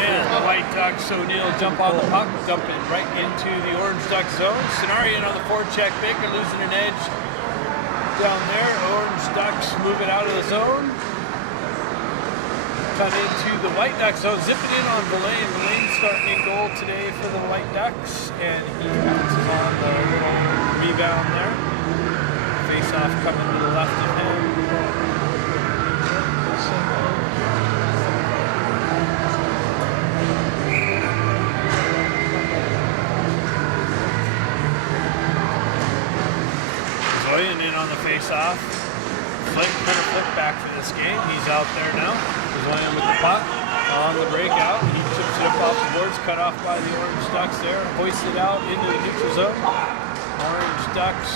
And the White Ducks, O'Neill jump on the puck, dump it right into the Orange Duck zone. Cenarian on the forecheck, Baker losing an edge down there. Orange Ducks move it out of the zone. Cut into the White Ducks zone, zip it in on Villain. Villain starting in goal today for the White Ducks, and he bounces on the little rebound there. Face off coming to the left of him. Zoyan in on the face-off. Flick, put a flick back for this game. He's out there now. Zoyan with the puck on the breakout. He chips it up off the boards, cut off by the Orange Ducks there. Hoisted out into the neutral zone. Orange Ducks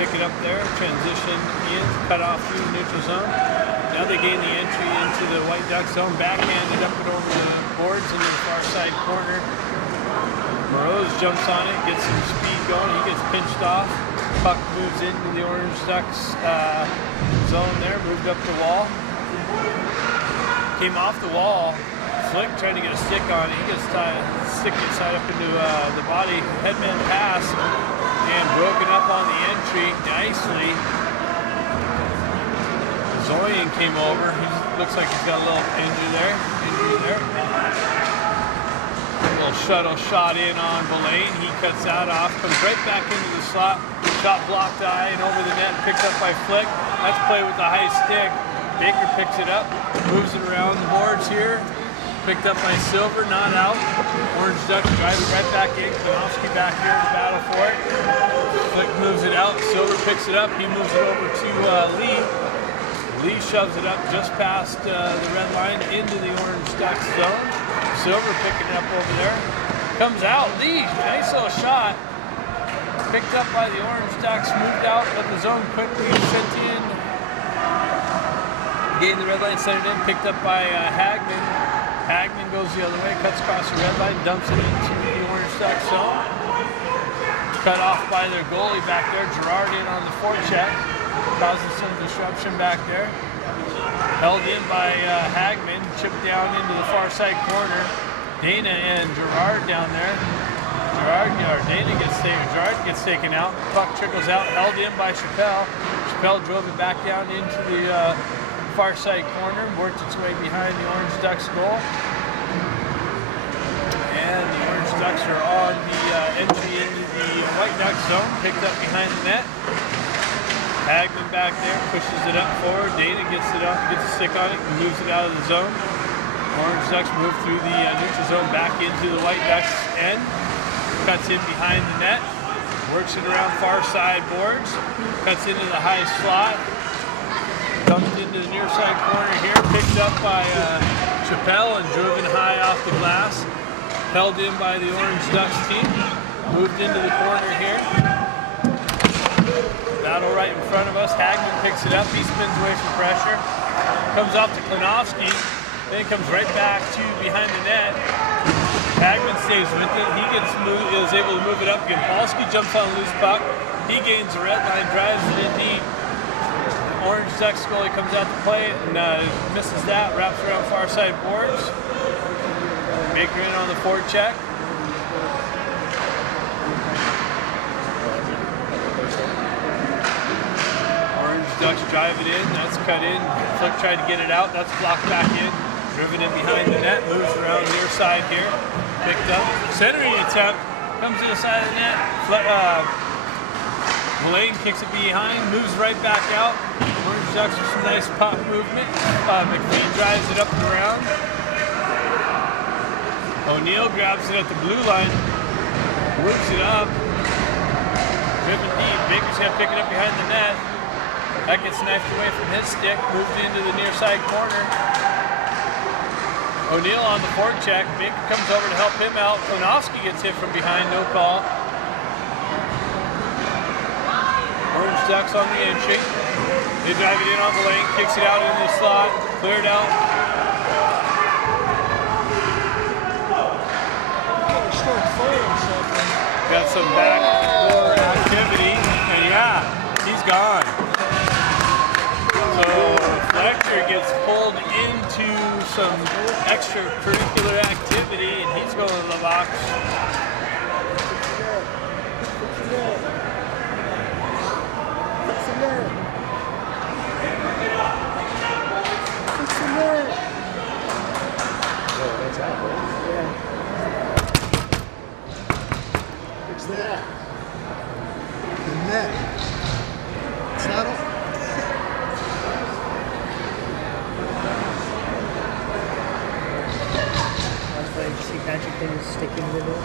pick it up there, transition in, cut off through the neutral zone. Now they gain the entry into the White Ducks zone, backhanded up and over the boards into the far side corner. Moroz jumps on it, gets some speed going, he gets pinched off. Puck moves into the Orange Ducks zone there, moved up the wall. Came off the wall, Flick trying to get a stick on it. He gets stick inside up into the body, headman pass, and broken up on the entry nicely. Zoyan came over. He looks like he's got a little injury there. A little shuttle shot in on Villain. He cuts that off, comes right back into the slot. Shot blocked eye and over the net, picked up by Flick. That's play with the high stick. Baker picks it up, moves it around the boards here. Picked up by Silver, not out. Orange Ducks drive it right back in. Konofsky back here in the battle for it. Flick moves it out. Silver picks it up. He moves it over to Lee. Lee shoves it up just past the red line into the Orange Ducks zone. Silver picking it up over there. Comes out. Lee, nice little shot. Picked up by the Orange Ducks. Moved out of the zone quickly. Sent in. Gained the red line, sent it in. Picked up by Hagman. Hagman goes the other way, cuts across the red line, dumps it into the Orange Ducks zone. Cut off by their goalie back there. Gerard in on the forecheck, causing some disruption back there. Held in by Hagman, chipped down into the far side corner. Dana and Gerard down there. Gerard gets taken out. Puck trickles out, held in by Chappelle. Chappelle drove it back down into the far side corner, worked its way behind the Orange Ducks goal. And the Orange Ducks are on the entry into the White Ducks zone, picked up behind the net. Hagman back there, pushes it up forward. Dana gets it up, gets a stick on it, and moves it out of the zone. Orange Ducks move through the neutral zone back into the White Ducks end. Cuts in behind the net, works it around far side boards, cuts into the high slot. Dumped into the near side corner here, picked up by Chappelle and driven high off the glass. Held in by the Orange Ducks team. Moved into the corner here. Battle right in front of us. Hagman picks it up. He spins away from pressure. Comes off to Konofsky. Then comes right back to behind the net. Hagman stays with it. He is able to move it up again. Polsky jumps on a loose puck. He gains the red line, drives it in deep. Orange Ducks goalie comes out to play and misses that, wraps around far side boards. Baker in on the forecheck. Orange Ducks drive it in, that's cut in. Flick tried to get it out, that's blocked back in. Driven in behind the net, moves around near side here. Picked up, centering attempt, comes to the side of the net. Villain kicks it behind, moves right back out. Orange Ducks with some nice pop movement. McLean drives it up and around. O'Neill grabs it at the blue line, works it up. Driven deep. Baker's going to pick it up behind the net. That gets knifed away from his stick, moved into the near side corner. O'Neill on the forecheck. Baker comes over to help him out. Konofsky gets hit from behind, no call. Orange Ducks on the entry. They drive it in on the lane, kicks it out into the slot, cleared out. Got some backdoor activity, and yeah, he's gone. So pulled into some extracurricular activity, and he's going to the box. What's that? The net. Saddle. That's why you see Patrick thing sticking with it.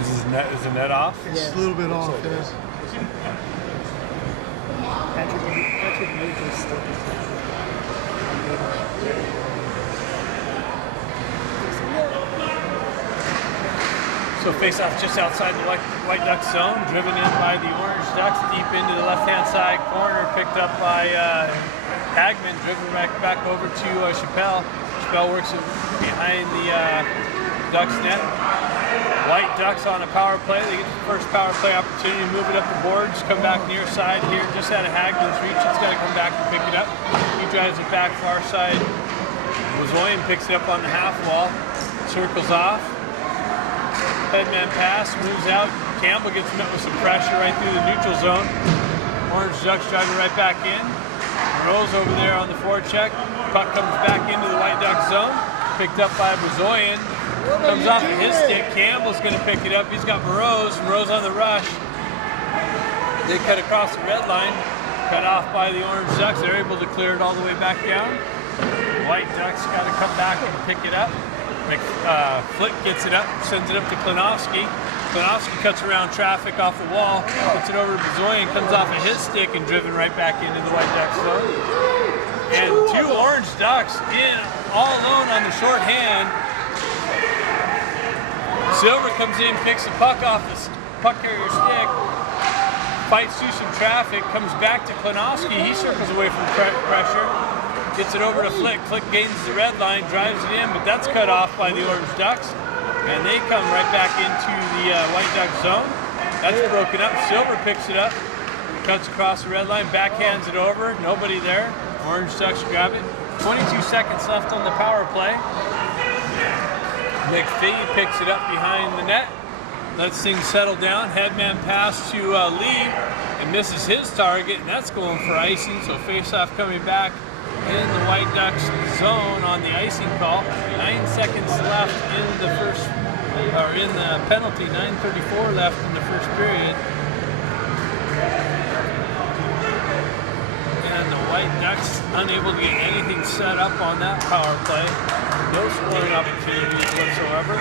Is the net off? It's a little bit off, yeah. Patrick moved his stick. So face off just outside the White Duck zone, driven in by the Orange Ducks, deep into the left-hand side corner, picked up by Hagman, driven back over to Chappelle. Chappelle works it behind the Ducks net. White Ducks on a power play. They get the first power play opportunity to move it up the boards, come back near side here, just out of Hagman's reach. It's got to come back and pick it up. He drives it back far side. Bozoyan picks it up on the half wall, circles off. Headman pass, moves out. Campbell gets met with some pressure right through the neutral zone. Orange Ducks driving right back in. Rose over there on the forecheck. Puck comes back into the White Duck zone. Picked up by Bozoyan. Comes off of his stick. Campbell's going to pick it up. He's got Moroz. Moroz on the rush. They cut across the red line. Cut off by the Orange Ducks. They're able to clear it all the way back down. White Ducks got to come back and pick it up. Flick gets it up, sends it up to Klinowski. Klinowski cuts around traffic off the wall, puts it over to Bozoyan, comes off of his stick and driven right back into the White Ducks zone. And two Orange Ducks in all alone on the short hand. Silver comes in, picks the puck off the puck carrier stick, fights through some traffic, comes back to Klinowski. He circles away from pressure. Gets it over to Flick. Flick gains the red line, drives it in, but that's cut off by the Orange Ducks. And they come right back into the White Duck zone. That's broken up. Silver picks it up, cuts across the red line, backhands it over. Nobody there. Orange Ducks grab it. 22 seconds left on the power play. McPhee picks it up behind the net. Lets things settle down. Headman pass to Lee and misses his target, and that's going for icing. So face-off coming back in the White Ducks zone on the icing call. 9 seconds left in the first, or in the penalty. 9:34 left in the first period. And the White Ducks unable to get anything set up on that power play. No scoring opportunities whatsoever.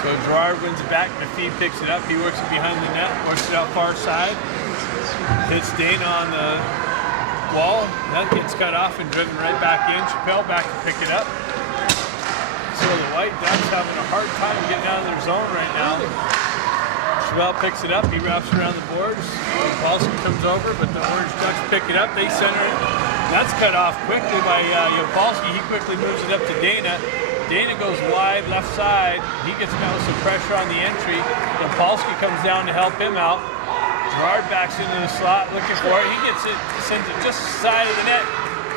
So Gerard wins it back. McPhee picks it up. He works it behind the net, works it out far side. Hits Dana on the wall. That gets cut off and driven right back in. Chappelle back to pick it up. So the White Ducks having a hard time getting out of their zone right now. Chappelle picks it up. He wraps around the boards. Yapolsky comes over, but the Orange Ducks pick it up. They center it. That's cut off quickly by Yapolsky. He quickly moves it up to Dana. Dana goes wide, left side. He gets met with some pressure on the entry. Yapolsky comes down to help him out. Gerard backs into the slot, looking for it. He gets it, sends it just side of the net,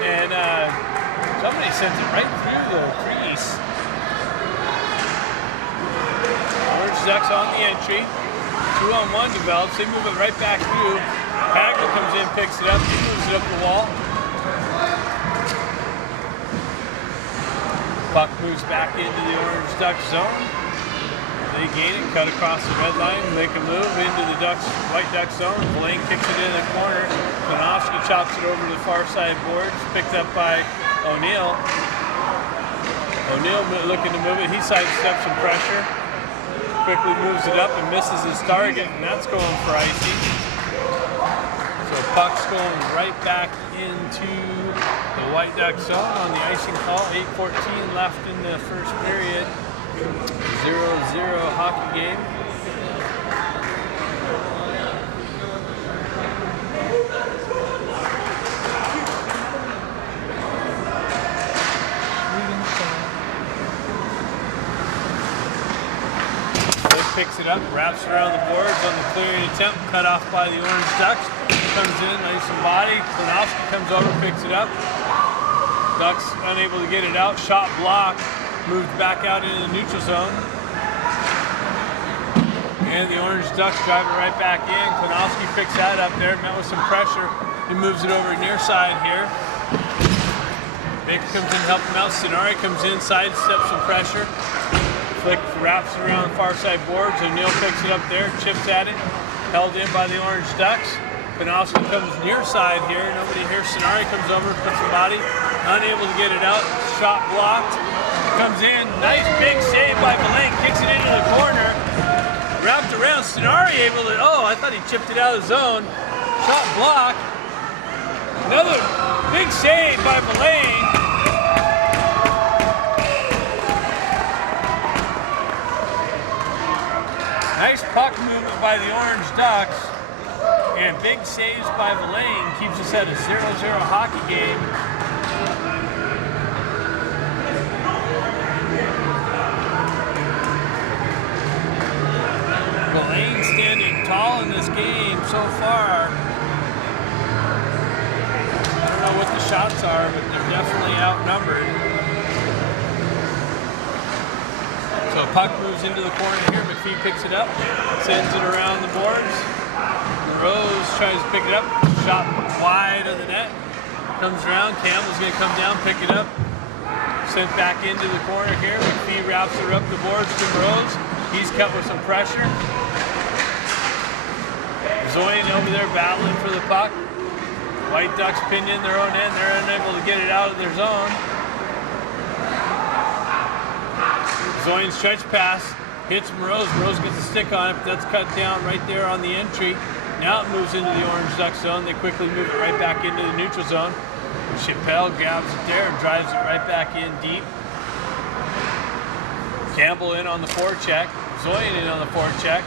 and somebody sends it right through the crease. Orange Ducks on the entry. 2-on-1 develops. They move it right back through. Hagler comes in, picks it up. He moves it up the wall. Puck moves back into the Orange Ducks zone. They gain it, cut across the red line, make a move into the White Ducks zone. Blaine kicks it in the corner. Klinowski chops it over to the far side boards, picked up by O'Neill. O'Neill looking to move it. He sidesteps some pressure. Quickly moves it up and misses his target, and that's going for icing. So puck's going right back into the White Ducks zone on the icing call. 8:14 left in the first period. 0-0 hockey game. Flick picks it up, wraps around the boards on the clearing attempt, cut off by the Orange Ducks. comes in, nice and body. Klinowski comes over, picks it up. Ducks unable to get it out. Shot blocked. Moved back out into the neutral zone. And the Orange Ducks drive it right back in. Klinowski picks that up there, met with some pressure. He moves it over near side here. Baker comes in to help him out. Sinari comes in, sidesteps some pressure. Flick wraps it around the far side boards. O'Neill picks it up there, chips at it. Held in by the Orange Ducks. Klinowski comes near side here. Nobody here. Sinari comes over, puts some body. Unable to get it out. Shot blocked. Comes in. Nice big save by Belain. Kicks it into the corner. Wrapped around. Sinari able to. Oh, I thought he chipped it out of the zone. Shot blocked. Another big save by Belain. Nice puck movement by the Orange Ducks. And big saves by Belain keeps us at a 0-0 hockey game. Belain standing tall in this game so far. I don't know what the shots are, but they're definitely outnumbered. So puck moves into the corner here. McPhee picks it up, sends it around the boards. Rose tries to pick it up. Shot wide of the net. Comes around. Campbell's going to come down, pick it up. Sent back into the corner here. McPhee wraps her up the boards to Rose. He's cut with some pressure. Zoyan over there battling for the puck. White Ducks pinned in their own end. They're unable to get it out of their zone. Zoyan stretch pass. Hits Moroz. Moroz gets a stick on it, but that's cut down right there on the entry. Now it moves into the Orange Ducks zone. They quickly move it right back into the neutral zone. Chappelle grabs it there and drives it right back in deep. Campbell in on the forecheck. Zoyan in on the forecheck.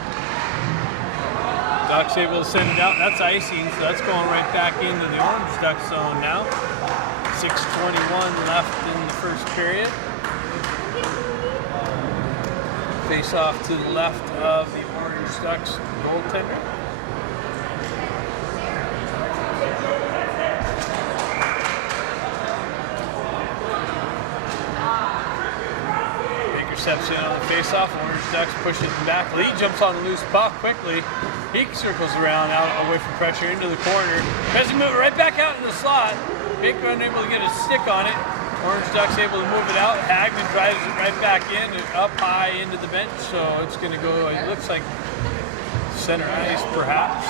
Ducks able to send it out. That's icing, so that's going right back into the Orange Ducks zone now. 6:21 left in the first period. Face off to the left of the Orange Ducks goaltender. Baker steps in on the face-off. Orange Ducks push it back. Lee jumps on the loose puck quickly. He circles around out away from pressure into the corner. Tries to move it right back out in the slot. Baker unable to get a stick on it. Orange Ducks able to move it out. Hagman drives it right back in and up high into the bench. So it's going to go, it looks like center ice perhaps.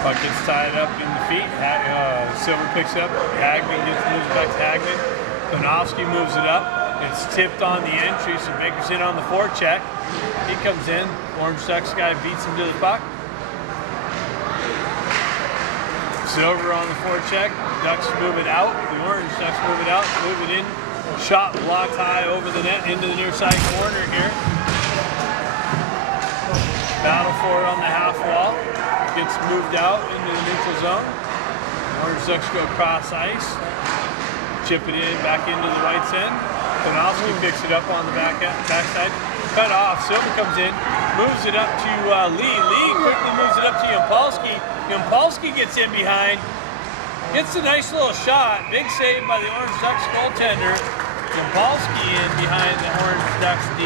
Puck gets tied up in the feet. Silver picks up. Hagman moves it back to Hagman. Konofsky moves it up. It's tipped on the entry, so Baker's in on the forecheck. He comes in. Orange Ducks guy beats him to the puck. Silver on the forecheck. Ducks move it out. The Orange Ducks move it out. Move it in. Shot blocked high over the net into the near side corner here. Battle for it on the half wall. Gets moved out into the neutral zone. Orange Ducks go cross ice. Chip it in back into the White's end. Konofsky picks it up on the backside. Cut off. Silver comes in. Moves it up to Lee. Lee quickly moves it up to Yampolsky. Yampolsky gets in behind. Gets a nice little shot. Big save by the Orange Ducks goaltender. Yampolsky in behind the Orange Ducks D.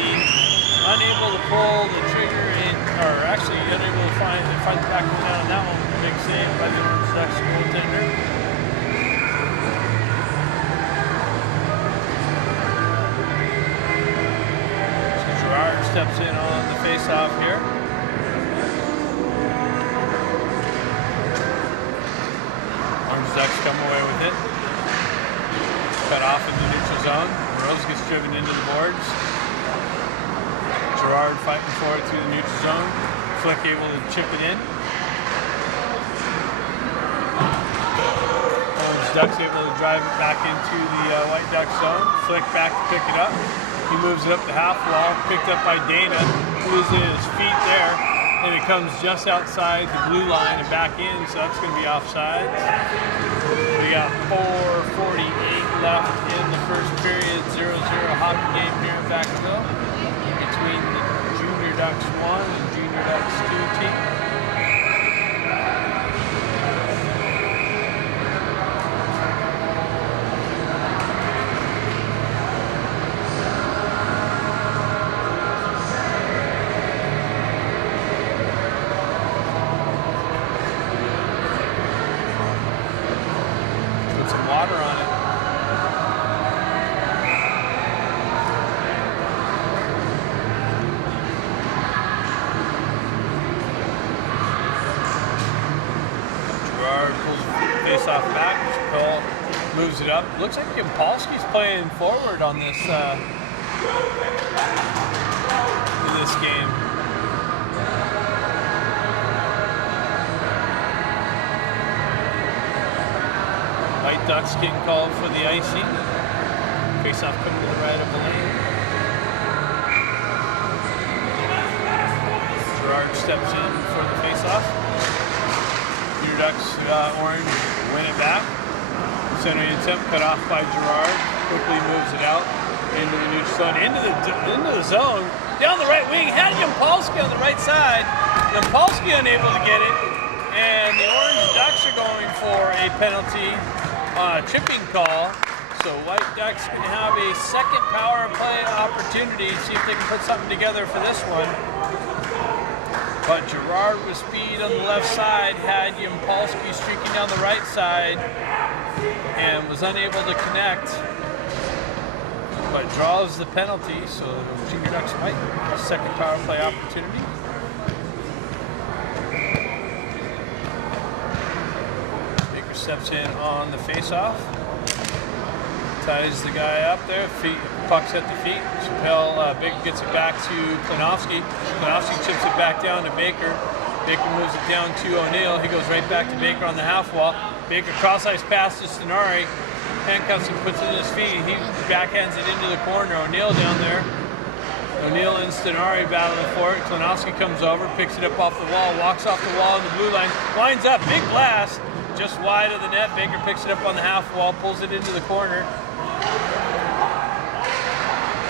Unable to pull the trigger in, or actually unable to find the back down on that one with a big save by the Orange Ducks goaltender. So Gerard steps in on the face-off here. Orange Ducks come away with it. Cut off in the neutral zone. Rose gets driven into the boards. Gerard fighting for it through the neutral zone. Flick able to chip it in. Orange Ducks able to drive it back into the White Duck zone. Flick back to pick it up. He moves it up the half wall. Picked up by Dana, who is in his feet there. and it comes just outside the blue line and back in, so that's going to be offsides. We got 4:48 left in the first period, 0-0 hockey game here in Vacaville between the Junior Ducks 1 and Junior Ducks 2 team. Water on it. Gerard pulls the face off back. Chappelle moves it up. Looks like Yampolsky's playing forward on this in this game. White Ducks getting called for the icing. Face-off coming to the right of the lane. Gerard steps in for the face-off. Junior Ducks orange win it back. Center attempt cut off by Gerard. Quickly moves it out into the neutral zone, into the zone. Down the right wing, had Yampolsky on the right side. Yampolsky unable to get it, and the Orange Ducks are going for a penalty. Chipping call, so White Ducks can have a second power play opportunity, see if they can put something together for this one. But Gerard with speed on the left side had Yampolsky streaking down the right side and was unable to connect, but draws the penalty, so Junior Ducks might have a second power play opportunity. Steps in on the face-off, ties the guy up there, puck's at the feet. Chappelle Big gets it back to Klinowski. Klinowski chips it back down to Baker. Baker moves it down to O'Neill. He goes right back to Baker on the half wall. Baker cross-ice pass to Stenari. Handcuffs and puts it in his feet. He backhands it into the corner. O'Neill down there. O'Neill and Stenari battling for it. Klinowski comes over, picks it up off the wall, walks off the wall in the blue line, lines up, big blast. Just wide of the net. Baker picks it up on the half wall, pulls it into the corner.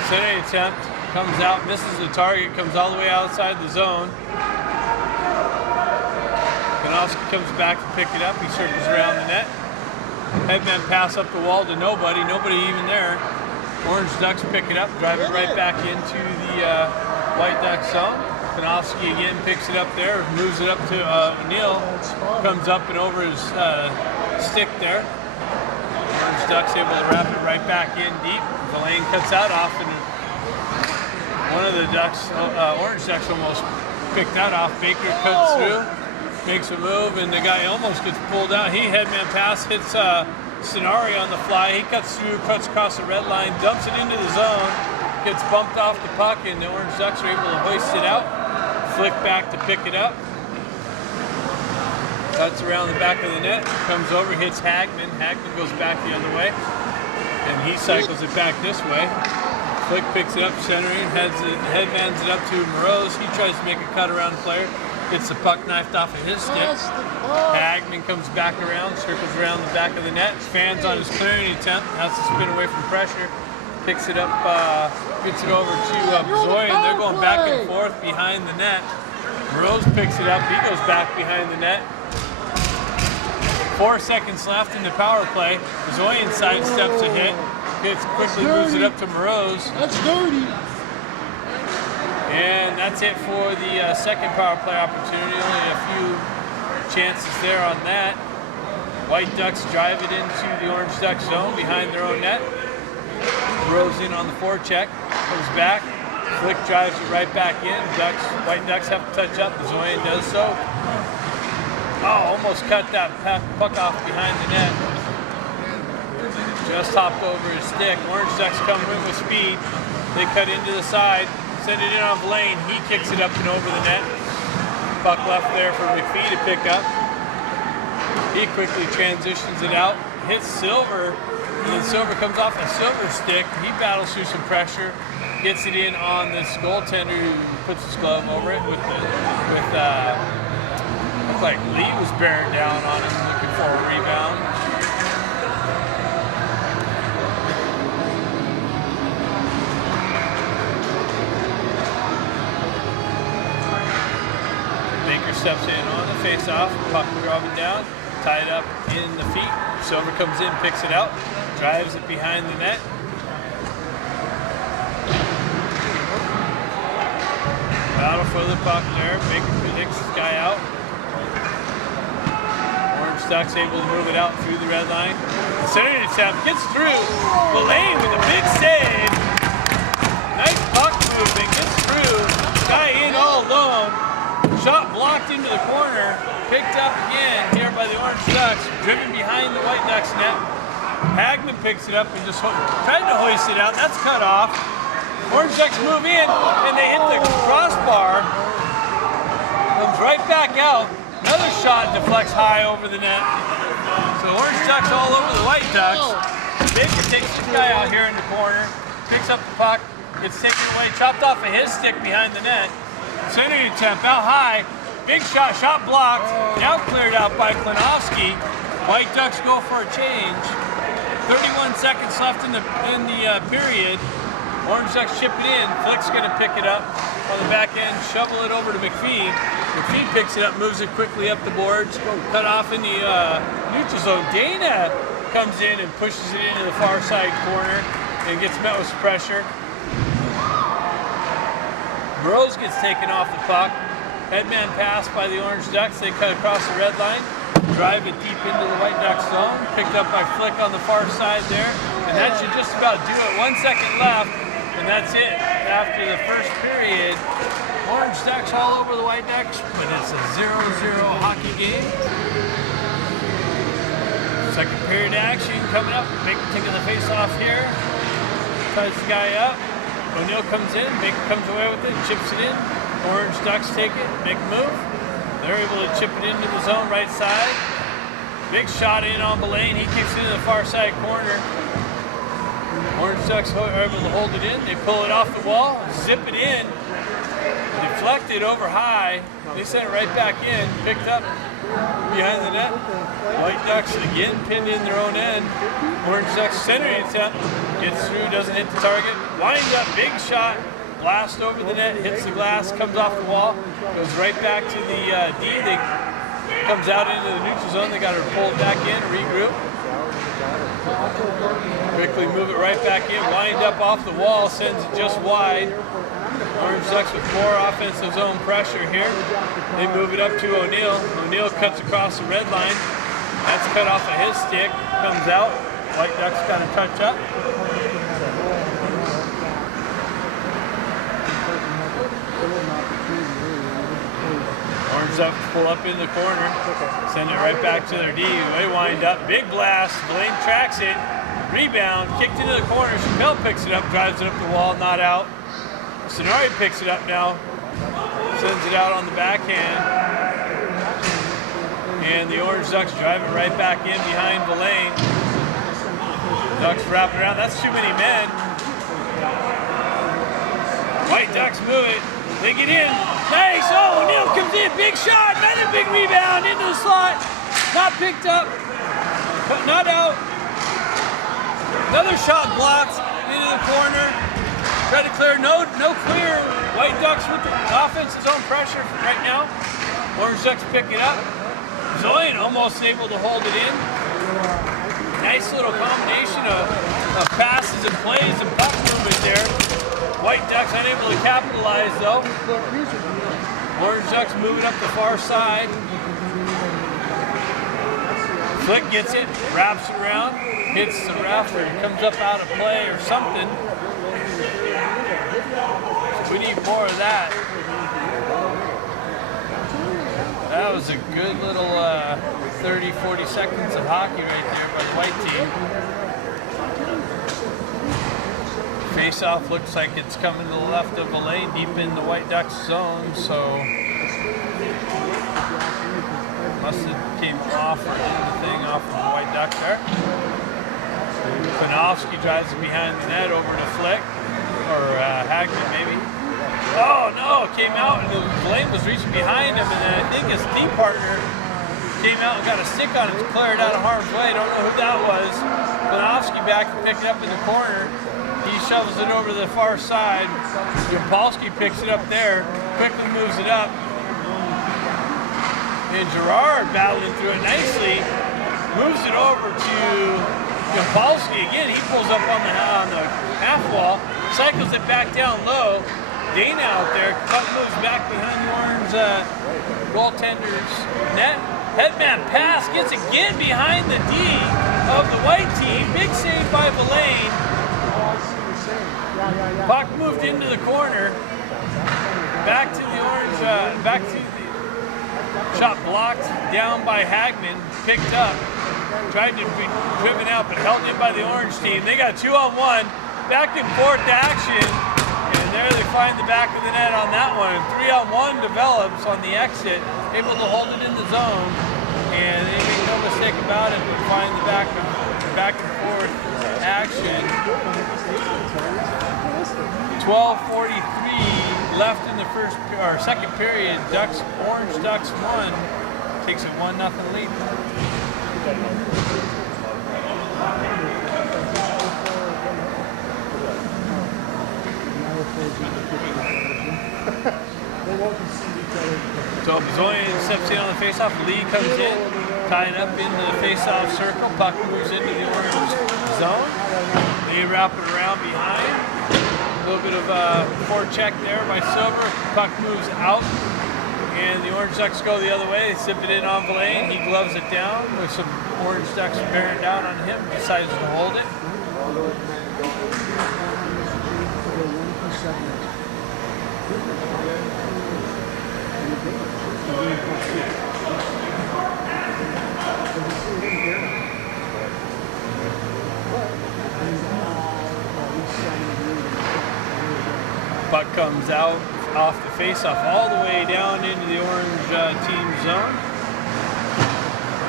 Center attempt, comes out, misses the target, comes all the way outside the zone. Kanowski comes back to pick it up. He circles around the net. Headman pass up the wall to nobody even there. Orange Ducks pick it up, drive it right back into the White Ducks zone. Kanowski again picks it up there, moves it up to O'Neill, comes up and over his stick there. Orange Ducks able to wrap it right back in deep. The lane cuts out off, and one of the Ducks, Orange Ducks almost picked that off. Baker cuts through, makes a move, and the guy almost gets pulled out. He headman pass, hits Stenari on the fly. He cuts through, cuts across the red line, dumps it into the zone, gets bumped off the puck, and the Orange Ducks are able to hoist it out. Flick back to pick it up. Cuts around the back of the net, comes over, hits Hagman. Hagman goes back the other way, and he cycles it back this way. Flick picks it up, centering, headmans it up to Moroz. He tries to make a cut around the player, gets the puck knifed off of his stick. Hagman comes back around, circles around the back of the net, fans on his clearing attempt, has to spin away from pressure. Picks it up, gets it over to Zoyan. They're going back and forth behind the net. Moroz picks it up, he goes back behind the net. 4 seconds left in the power play. Zoyan sidesteps a hit, quickly moves it up to Moroz. That's dirty. And that's it for the second power play opportunity. Only a few chances there on that. White Ducks drive it into the Orange Ducks zone behind their own net. Rose in on the forecheck, comes back, Flick drives it right back in. White Ducks have to touch up. Zoyan does so. Oh, almost cut that puck off behind the net. Just hopped over his stick. Orange Ducks come in with speed. They cut into the side, send it in on Blaine. He kicks it up and over the net. Puck left there for McPhee to pick up. He quickly transitions it out, hits Silver, and then Silver comes off a Silver stick. He battles through some pressure, gets it in on this goaltender who puts his glove over it looked like Lee was bearing down on him looking for a rebound. Baker steps in on the face-off, puck dropping down, tied up in the feet. Silver comes in, picks it out, drives it behind the net. Battle for the puck there. Baker predicts this guy out. Orange Ducks able to move it out through the red line. Centering attempt gets through. Villain with a big save. Nice puck movement, gets through. Guy in all alone. Shot blocked into the corner. Picked up again here by the Orange Ducks. Driven behind the White Ducks net. Hagman picks it up and just tried to hoist it out. That's cut off. Orange Ducks move in and they hit the crossbar. Comes right back out. Another shot deflects high over the net. So Orange Ducks all over the White Ducks. Baker takes this guy out here in the corner. Picks up the puck. Gets taken away. Chopped off of his stick behind the net. Centering attempt out high. Big shot, shot blocked. Now cleared out by Klinowski. White Ducks go for a change. 31 seconds left in the period. Orange Ducks chip it in. Flick's going to pick it up on the back end, shovel it over to McPhee. McPhee picks it up, moves it quickly up the boards, cut off in the neutral zone. Dana comes in and pushes it into the far side corner and gets met with pressure. Rose gets taken off the puck. Headman pass by the Orange Ducks. They cut across the red line, drive it deep into the White Ducks zone. Picked up by Flick on the far side there. And that should just about do it. 1 second left. And that's it. After the first period, Orange Ducks all over the White Ducks, but it's a 0-0 hockey game. Second period action coming up. Baker taking the face off here. Ties the guy up. O'Neill comes in. Baker comes away with it, chips it in. Orange Ducks take it, make a move. They're able to chip it into the zone right side. Big shot in on Belane. He kicks it into the far side corner. Orange Ducks are able to hold it in. They pull it off the wall, zip it in, deflect it over high. They send it right back in, picked up behind the net. White Ducks again pinned in their own end. Orange Ducks centering attempt, gets through, doesn't hit the target. Winds up, big shot, blast over the net, hits the glass, comes off the wall, goes right back to the D. They comes out into the neutral zone. They got to pull it back in, regroup. Quickly move it right back in, wind up off the wall, sends it just wide. Orange Ducks with more offensive zone pressure here. They move it up to O'Neill. O'Neill cuts across the red line. That's cut off of his stick, comes out. White Ducks got to touch up. Orange Ducks pull up in the corner, send it right back to their D. They wind up, big blast. Blaine tracks it. Rebound, kicked into the corner. Chappelle picks it up, drives it up the wall, not out. Sonari picks it up now, sends it out on the backhand. And the Orange Ducks drive it right back in behind Villain. Ducks wrapping around. That's too many men. White Ducks move it. They get in. Nice. Oh, O'Neill comes in. Big shot. Another big rebound into the slot. Not picked up. Not out. Another shot blocked into the corner. Try to clear. No clear. White Ducks with the offensive zone pressure right now. Orange Ducks pick it up. Zoyan almost able to hold it in. Nice little combination of passes and plays and puck movement there. White Ducks unable to capitalize though. Orange Ducks moving up the far side. Flick gets it, wraps it around, hits the ref, or comes up out of play or something. We need more of that. That was a good little 30-40 seconds of hockey right there by the white team. Face-off looks like it's coming to the left of the lane, deep in the White Ducks zone, so must have came off or did the thing off of the White Ducks there. Panofsky drives it behind the net over to Flick. or Hagman maybe. Oh no, came out and Blaine was reaching behind him, and then I think his team partner came out and got a stick on him to clear it out of harm's way. Don't know who that was. Klinowski back to pick it up in the corner. He shovels it over to the far side. Japolsky picks it up there, quickly moves it up. And Gerard battling through it nicely, moves it over to Japolsky again. He pulls up on the half wall, cycles it back down low. Dana out there, moves back behind the Orange goaltender's net. Headman pass, gets again behind the D of the white team. Big save by Villain. Puck moved into the corner. Back to the Orange, back to the shot blocked down by Hagman. Picked up. Tried to be driven out, but held in by the Orange team. They got 2-on-1. Back and forth action. There they find the back of the net on that one. 3-on-1 develops on the exit, able to hold it in the zone, and they make no mistake about it, but find the back and forth action. 12:43 left in the second period. Orange Ducks 1, takes a 1-0 lead. So Bazonian steps in on the faceoff. Lee comes in, tying up in the faceoff circle. Puck moves into the Orange zone. They wrap it around behind. A little bit of a forecheck there by Silver. Puck moves out, and the Orange Ducks go the other way. They zip it in on Blaine. He gloves it down with some Orange Ducks bearing down on him. Decides to hold it. Puck comes out off the faceoff all the way down into the Orange team zone.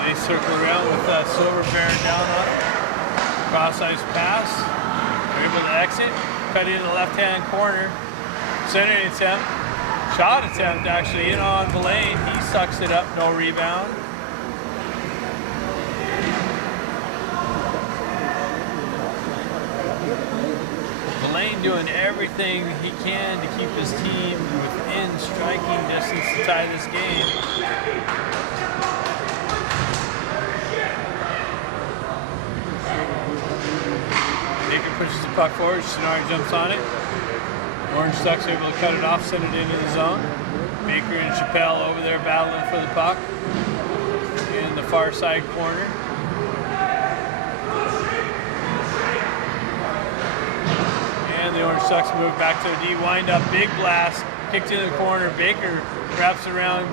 They circle around with Silver bearing down on it. Cross-ice pass. They're able to exit. Cut into the left-hand corner. Centering attempt. Shot attempt actually in on Villain. He sucks it up, no rebound. Villain doing everything he can to keep his team within striking distance to tie this game. Baker pushes the puck forward, Shinari jumps on it. Orange Ducks are able to cut it off, send it into the zone. Baker and Chappelle over there battling for the puck in the far side corner. And the Orange Ducks move back to the D, wind up, big blast, kicked into the corner. Baker wraps it around,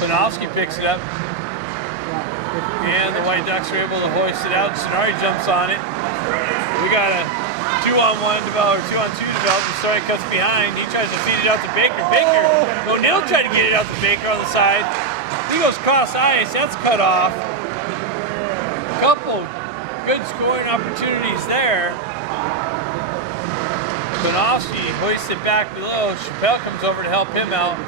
Klinowski picks it up. And the White Ducks are able to hoist it out. Shinari jumps on it. We got a 2-on-1 develop, or 2-on-2 develop. Shinari cuts behind. He tries to feed it out to Baker. O'Neill tried to get it out to Baker on the side. He goes cross ice. That's cut off. A couple good scoring opportunities there. Klinowski hoists it back below. Chappelle comes over to help him out.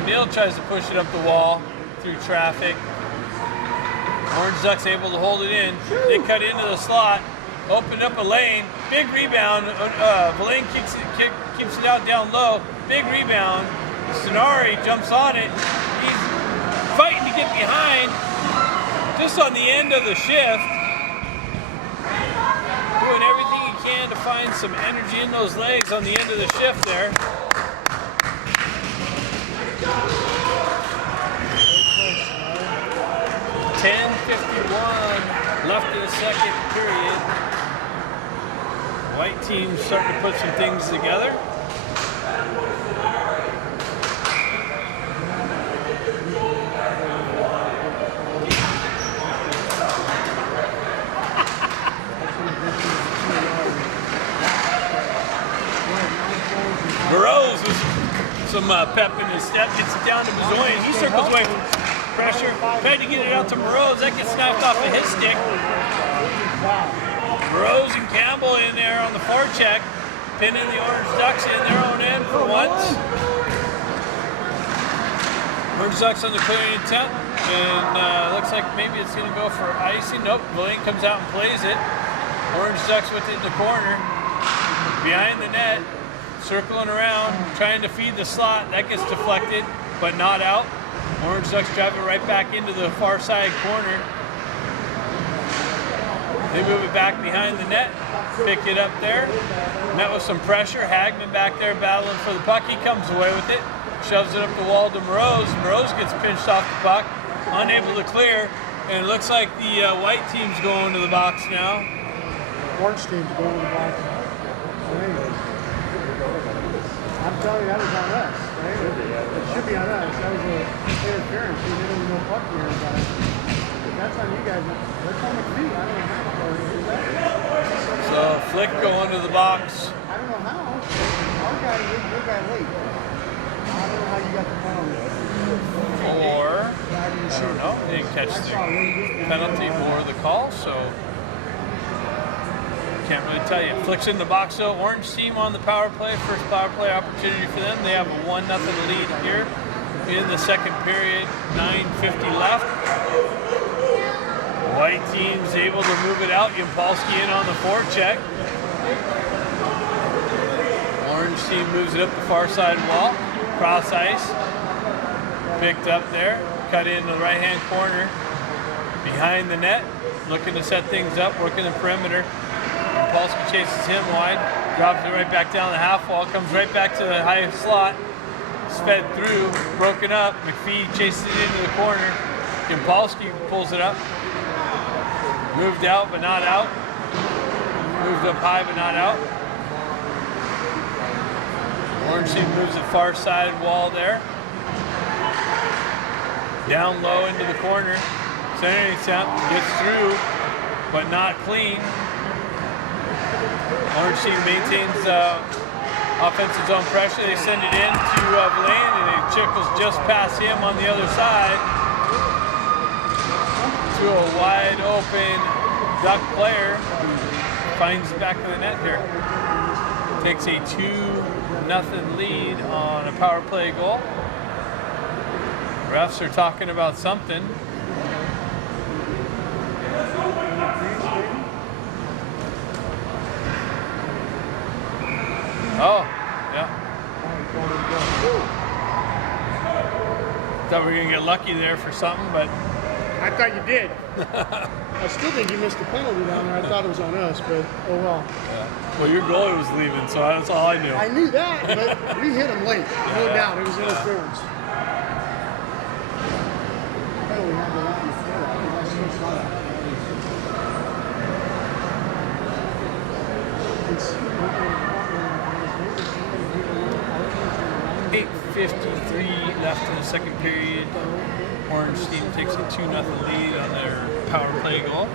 O'Neill tries to push it up the wall through traffic. Orange Ducks able to hold it in. They cut into the slot, opened up a lane, big rebound. Villain keeps it out down low, big rebound. Shinari jumps on it. He's fighting to get behind, just on the end of the shift. Doing everything he can to find some energy in those legs on the end of the shift there. .10:51 left in the second period. White team starting to put some things together. Burroughs with some pep in his step, gets it down to Bazonian. He circles away. Pressure, tried to get it out to Burroughs. That gets snapped off of his stick. Burroughs and Campbell in there on the forecheck. pinning the Orange Ducks in their own end for once. Orange Ducks on the clearing attempt, and looks like maybe it's going to go for icing. Nope, Blaine comes out and plays it. Orange Ducks with it in the corner, behind the net, circling around, trying to feed the slot. That gets deflected, but not out. Orange Ducks drive it right back into the far side corner. They move it back behind the net, pick it up there. Met with some pressure. Hagman back there battling for the puck. He comes away with it, shoves it up the wall to Moroz. Moroz gets pinched off the puck, unable to clear, and it looks like the white team's going to the box now. Orange team's going to the box. I'm telling you, that was on us, right? It should be on us. That was an interference. We didn't know puck here about it. If that's on you guys. That's on the feet. I don't know how. So Flick going to the box. I don't know how. Our guy, your guy late. I don't know how you got the penalty. Or, I don't know, they didn't catch the penalty or the call, so can't really tell you. Flick's in the box though. Orange team on the power play. First power play opportunity for them. They have a 1-0 lead here in the second period. 9:50 left. White team's able to move it out. Yampolsky in on the forecheck. Orange team moves it up the far side wall. Cross ice. Picked up there. Cut in the right-hand corner. Behind the net. Looking to set things up. Working the perimeter. Yampolsky chases him wide. Drops it right back down the half wall. Comes right back to the high slot. Sped through. Broken up. McPhee chases it into the corner. Yampolsky pulls it up. Moved out, but not out. Moved up high, but not out. Orange team moves the far side wall there. Down low into the corner. Centering attempt gets through, but not clean. Orange team maintains offensive zone pressure. They send it in to Blaine, and it trickles just past him on the other side. To a wide open Duck player who finds the back of the net here. Takes a 2-0 lead on a power play goal. Refs are talking about something. Oh, yeah. Thought we were gonna get lucky there for something, but I thought you did. I still think you missed the penalty down there. I thought it was on us, but oh well. yeah. Well, your goalie was leaving, so that's all I knew. I knew that, but we hit him late. No doubt. It was interference. Oh, we had the line before that. I still saw that. 8:53 left in the second period. Orange team takes a 2-0 lead on their power play goal.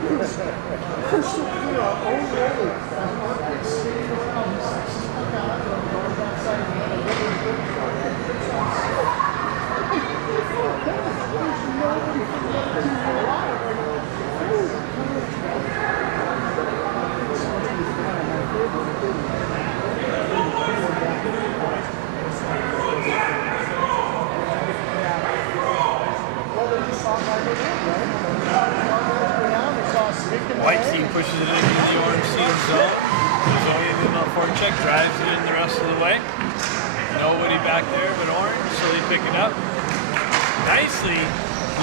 White team pushes it into the orange team zone. Zoe in the forecheck, drives it in the rest of the way. Nobody back there but orange, so they pick it up. Nicely,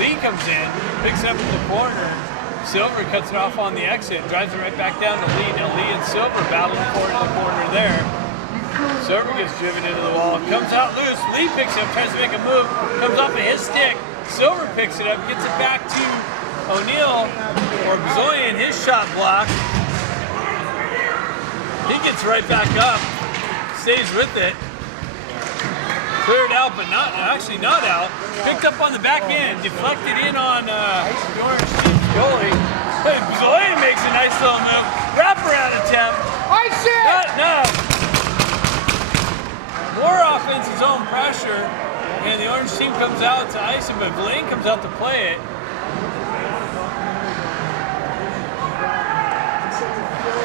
Lee comes in, picks it up in the corner. Silver cuts it off on the exit, drives it right back down to Lee. Now Lee and Silver battling for it in the corner there. Silver gets driven into the wall, comes out loose. Lee picks it up, tries to make a move, comes off of his stick. Silver picks it up, gets it back to O'Neill, or Bzoyan, his shot blocked. He gets right back up, stays with it. Cleared out, but not out. Picked up on the back end, deflected in on the orange team's goalie. Bzoyan makes a nice little move. Wraparound attempt. No. More offensive zone pressure, and the orange team comes out to ice him, but Blaine comes out to play it.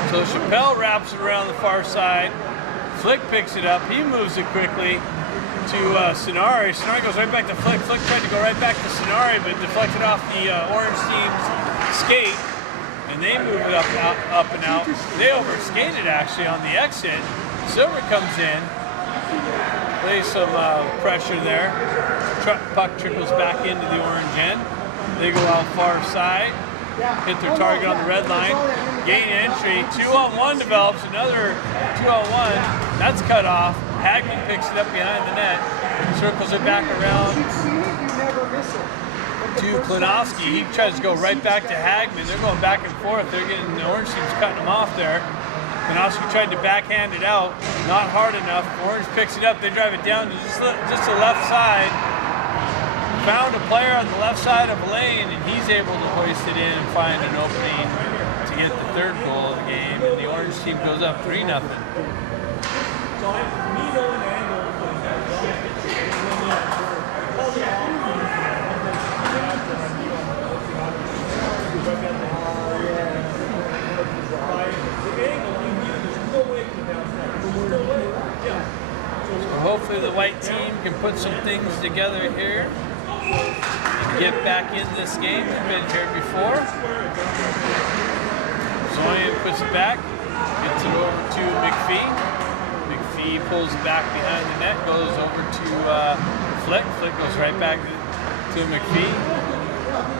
So Chappelle wraps it around the far side. Flick picks it up. He moves it quickly to Sonari. Sonari goes right back to Flick. Flick tried to go right back to Sonari, but deflected off the orange team's skate, and they move it up and out. They overskated actually on the exit. Silver comes in, lays some pressure there. Puck trickles back into the orange end. They go out far side, hit their target on the red line, gain entry. 2-on-1 develops, another 2-on-1. That's cut off. Hagman picks it up behind the net, circles it back around to Klinowski. He tries to go right back to Hagman. They're going back and forth. They're getting the orange team's cutting them off there. Klinowski tried to backhand it out, not hard enough. Orange picks it up. They drive it down to just the left side. Found a player on the left side of the lane, and he's able to hoist it in and find an opening to get the third goal of the game. And the orange team goes up 3-0. So hopefully the white team can put some things together here and get back in this game. They've been here before. Zoyan puts it back, gets it over to McPhee. He pulls back behind the net, goes over to Flick. Flick goes right back to McPhee.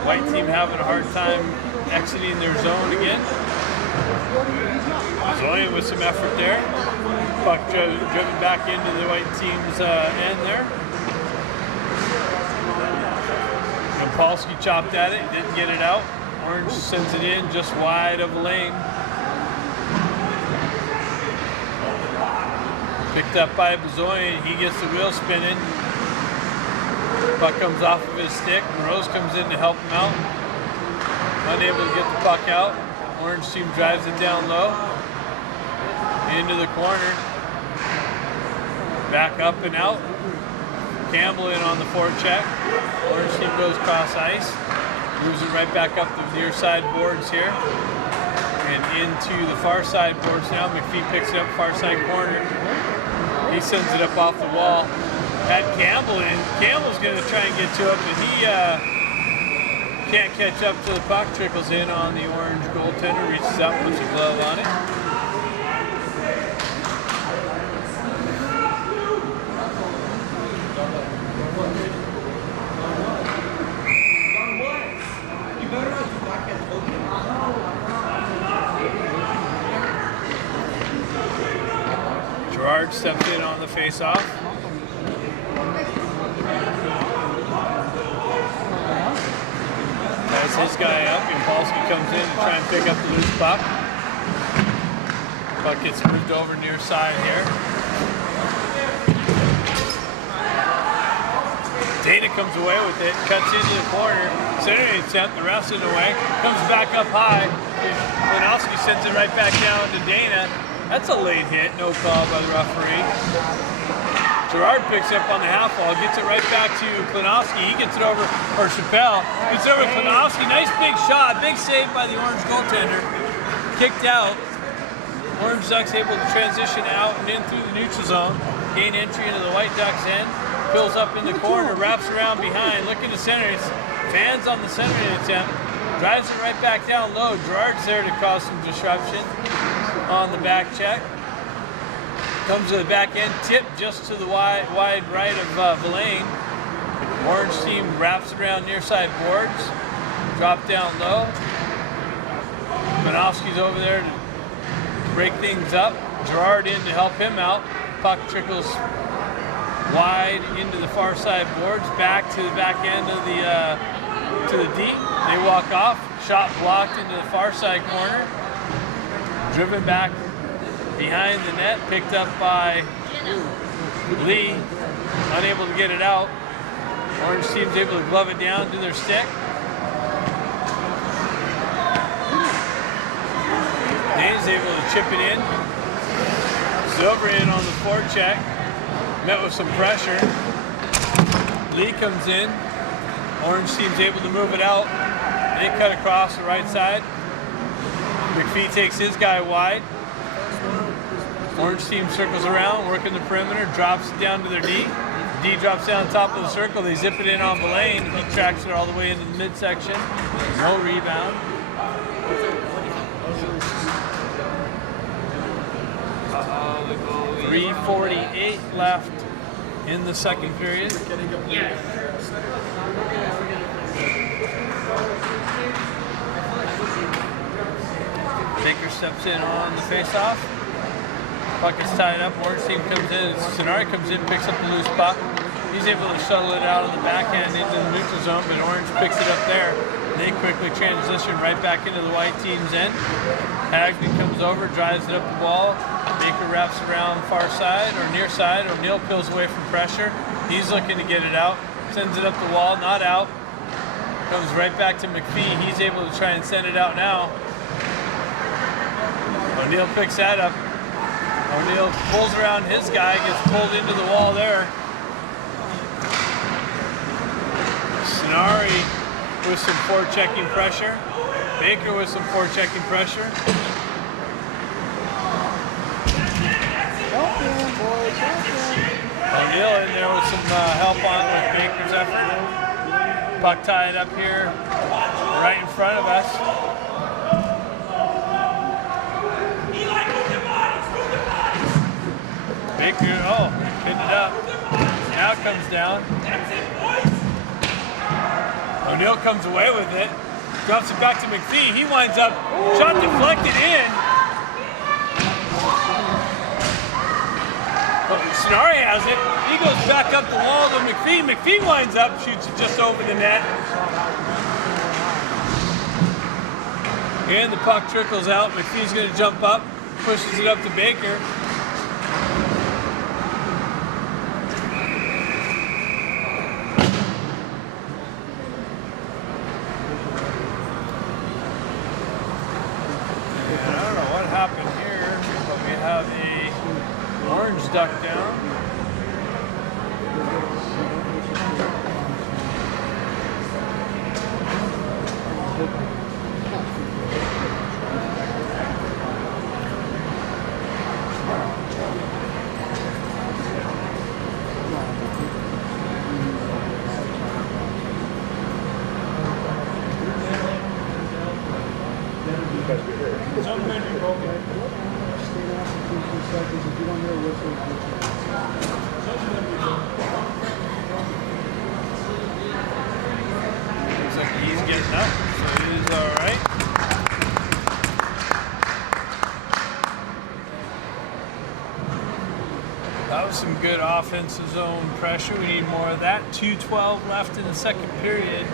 White team having a hard time exiting their zone again. Zoyan with some effort there. Puck driven back into the white team's end there. And Polsky chopped at it, didn't get it out. Orange sends it in just wide of the lane. Picked up by Bezoyan, he gets the wheel spinning. Puck comes off of his stick. Rose comes in to help him out. Unable to get the puck out. Orange team drives it down low. Into the corner. Back up and out. Campbell in on the forecheck. Orange team goes cross ice. Moves it right back up the near side boards here. And into the far side boards now. McPhee picks it up far side corner. He sends it up off the wall. Had Campbell in. Campbell's going to try and get to it, but he can't catch up to the puck. Trickles in on the orange goaltender. Reaches up, puts a glove on it. Gerard stepped in on the face-off. Has his guy up, and Polsky comes in to try and pick up the loose puck. Puck gets moved over near side here. Dana comes away with it, cuts into the corner, centering attempt, the rest of the way, comes back up high. Klinowski sends it right back down to Dana. That's a late hit, no call by the referee. Gerard picks up on the half wall, gets it right back to Klinowski. He gets it over, or Chappelle, gets it over to Klinowski. Nice big shot, big save by the orange goaltender. Kicked out. Orange Ducks able to transition out and in through the neutral zone. Gain entry into the White Ducks end. Fills up in the corner, wraps around behind, looking to center. Fans on the centering attempt. Drives it right back down low. Gerard's there to cause some disruption on the back check. Comes to the back end, tip just to the wide right of Villain. Orange team wraps it around near side boards. Drop down low. Klinowski's over there to break things up. Gerard in to help him out. Puck trickles wide into the far side boards, back to the back end of the to the D. They walk off. Shot blocked into the far side corner. Driven back behind the net, picked up by Lee, unable to get it out. Orange team's able to glove it down to their stick. Dane's able to chip it in. Silver in on the forecheck, met with some pressure. Lee comes in. Orange team's able to move it out. They cut across the right side. McPhee takes his guy wide. Orange team circles around, working the perimeter, drops it down to their D. D drops down top of the circle. They zip it in on Belaine. He tracks it all the way into the midsection. No rebound. 3:48 left in the second period. Baker steps in on the face-off. Puck is tied up. Orange team comes in. Sonari comes in, picks up the loose puck. He's able to shuttle it out on the backhand into the neutral zone, but Orange picks it up there. They quickly transition right back into the white team's end. Hagley comes over, drives it up the wall. Baker wraps around far side or near side. O'Neill peels away from pressure. He's looking to get it out. Sends it up the wall, not out. Comes right back to McPhee. He's able to try and send it out now. O'Neill picks that up. O'Neill pulls around his guy, gets pulled into the wall there. Sonari with some forechecking pressure. Baker with some forechecking pressure. O'Neill in there with some help on with Baker's effort. Puck tied up here right in front of us. Baker, pinned it up. Now it comes down. O'Neill comes away with it. Drops it back to McPhee. He winds up, shot deflected in. But Sonari has it. He goes back up the wall to McPhee. McPhee winds up, shoots it just over the net. And the puck trickles out. McPhee's going to jump up, pushes it up to Baker. Duck down. Looks like he's getting up, so he's all right. That was some good offensive zone pressure. We need more of that. 2:12 left in the second period.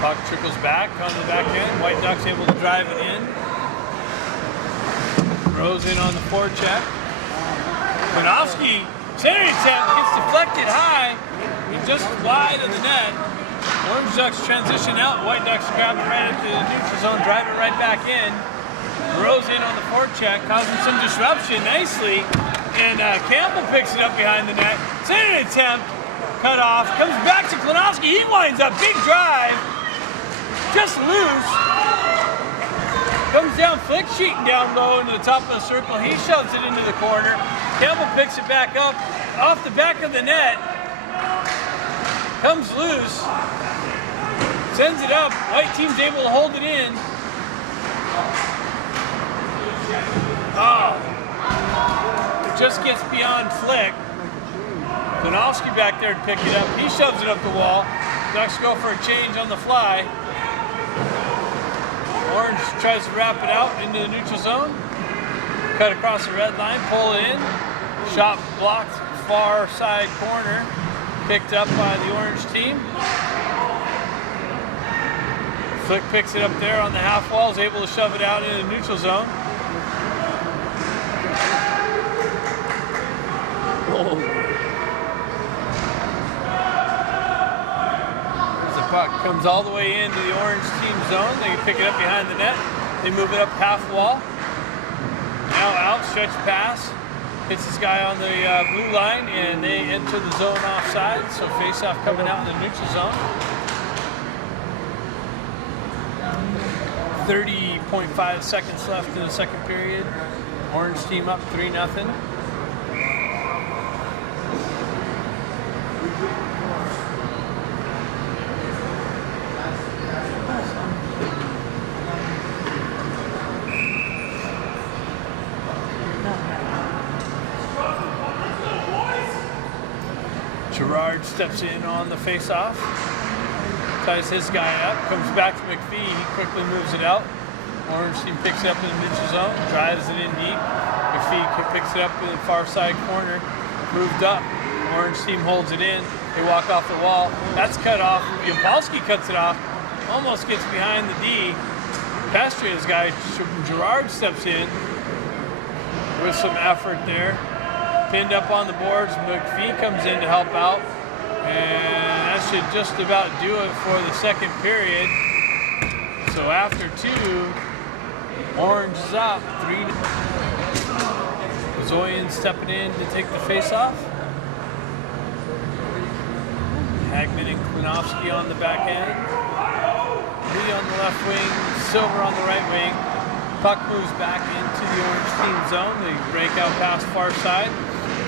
Puck trickles back onto the back end. White Ducks able to drive it in. Rose in on the forecheck. Konofsky, center attempt, gets deflected high. He's just wide of the net. Orange Ducks transition out. White Ducks grab it right at the neutral zone, drive it right back in. Rose in on the forecheck, causing some disruption nicely. And Campbell picks it up behind the net. Center attempt, cut off. Comes back to Konofsky. He winds up, big drive. Just loose. Comes down, flick sheeting down low into the top of the circle. He shoves it into the corner. Campbell picks it back up off the back of the net. Comes loose. Sends it up. White team's able to hold it in. It just gets beyond flick. Konofsky back there to pick it up. He shoves it up the wall. Ducks go for a change on the fly. Orange tries to wrap it out into the neutral zone. Cut across the red line, pull it in. Shot blocked, far side corner. Picked up by the Orange team. Flick picks it up there on the half wall, is able to shove it out into the neutral zone. As the puck comes all the way into the orange team zone, they pick it up behind the net. They move it up half wall. Now out, stretch pass. Hits this guy on the blue line, and they enter the zone offside. So face-off coming out in the neutral zone. 30.5 seconds left in the second period. Orange team up 3-0. Gerard steps in on the face-off, ties his guy up, comes back to McPhee, he quickly moves it out. Orange team picks it up in the neutral zone, drives it in deep. McPhee picks it up in the far side corner, moved up. Orange team holds it in, they walk off the wall. That's cut off, Yampolsky cuts it off, almost gets behind the D. Pastria's guy, Gerard, steps in with some effort there. Pinned up on the boards, McPhee comes in to help out, and that should just about do it for the second period. So after 2, Orange is up 3. Zoyan stepping in to take the face-off. Hagman and Klinowski on the back end. Lee on the left wing, Silver on the right wing. Puck moves back into the orange team zone. They break out past far side.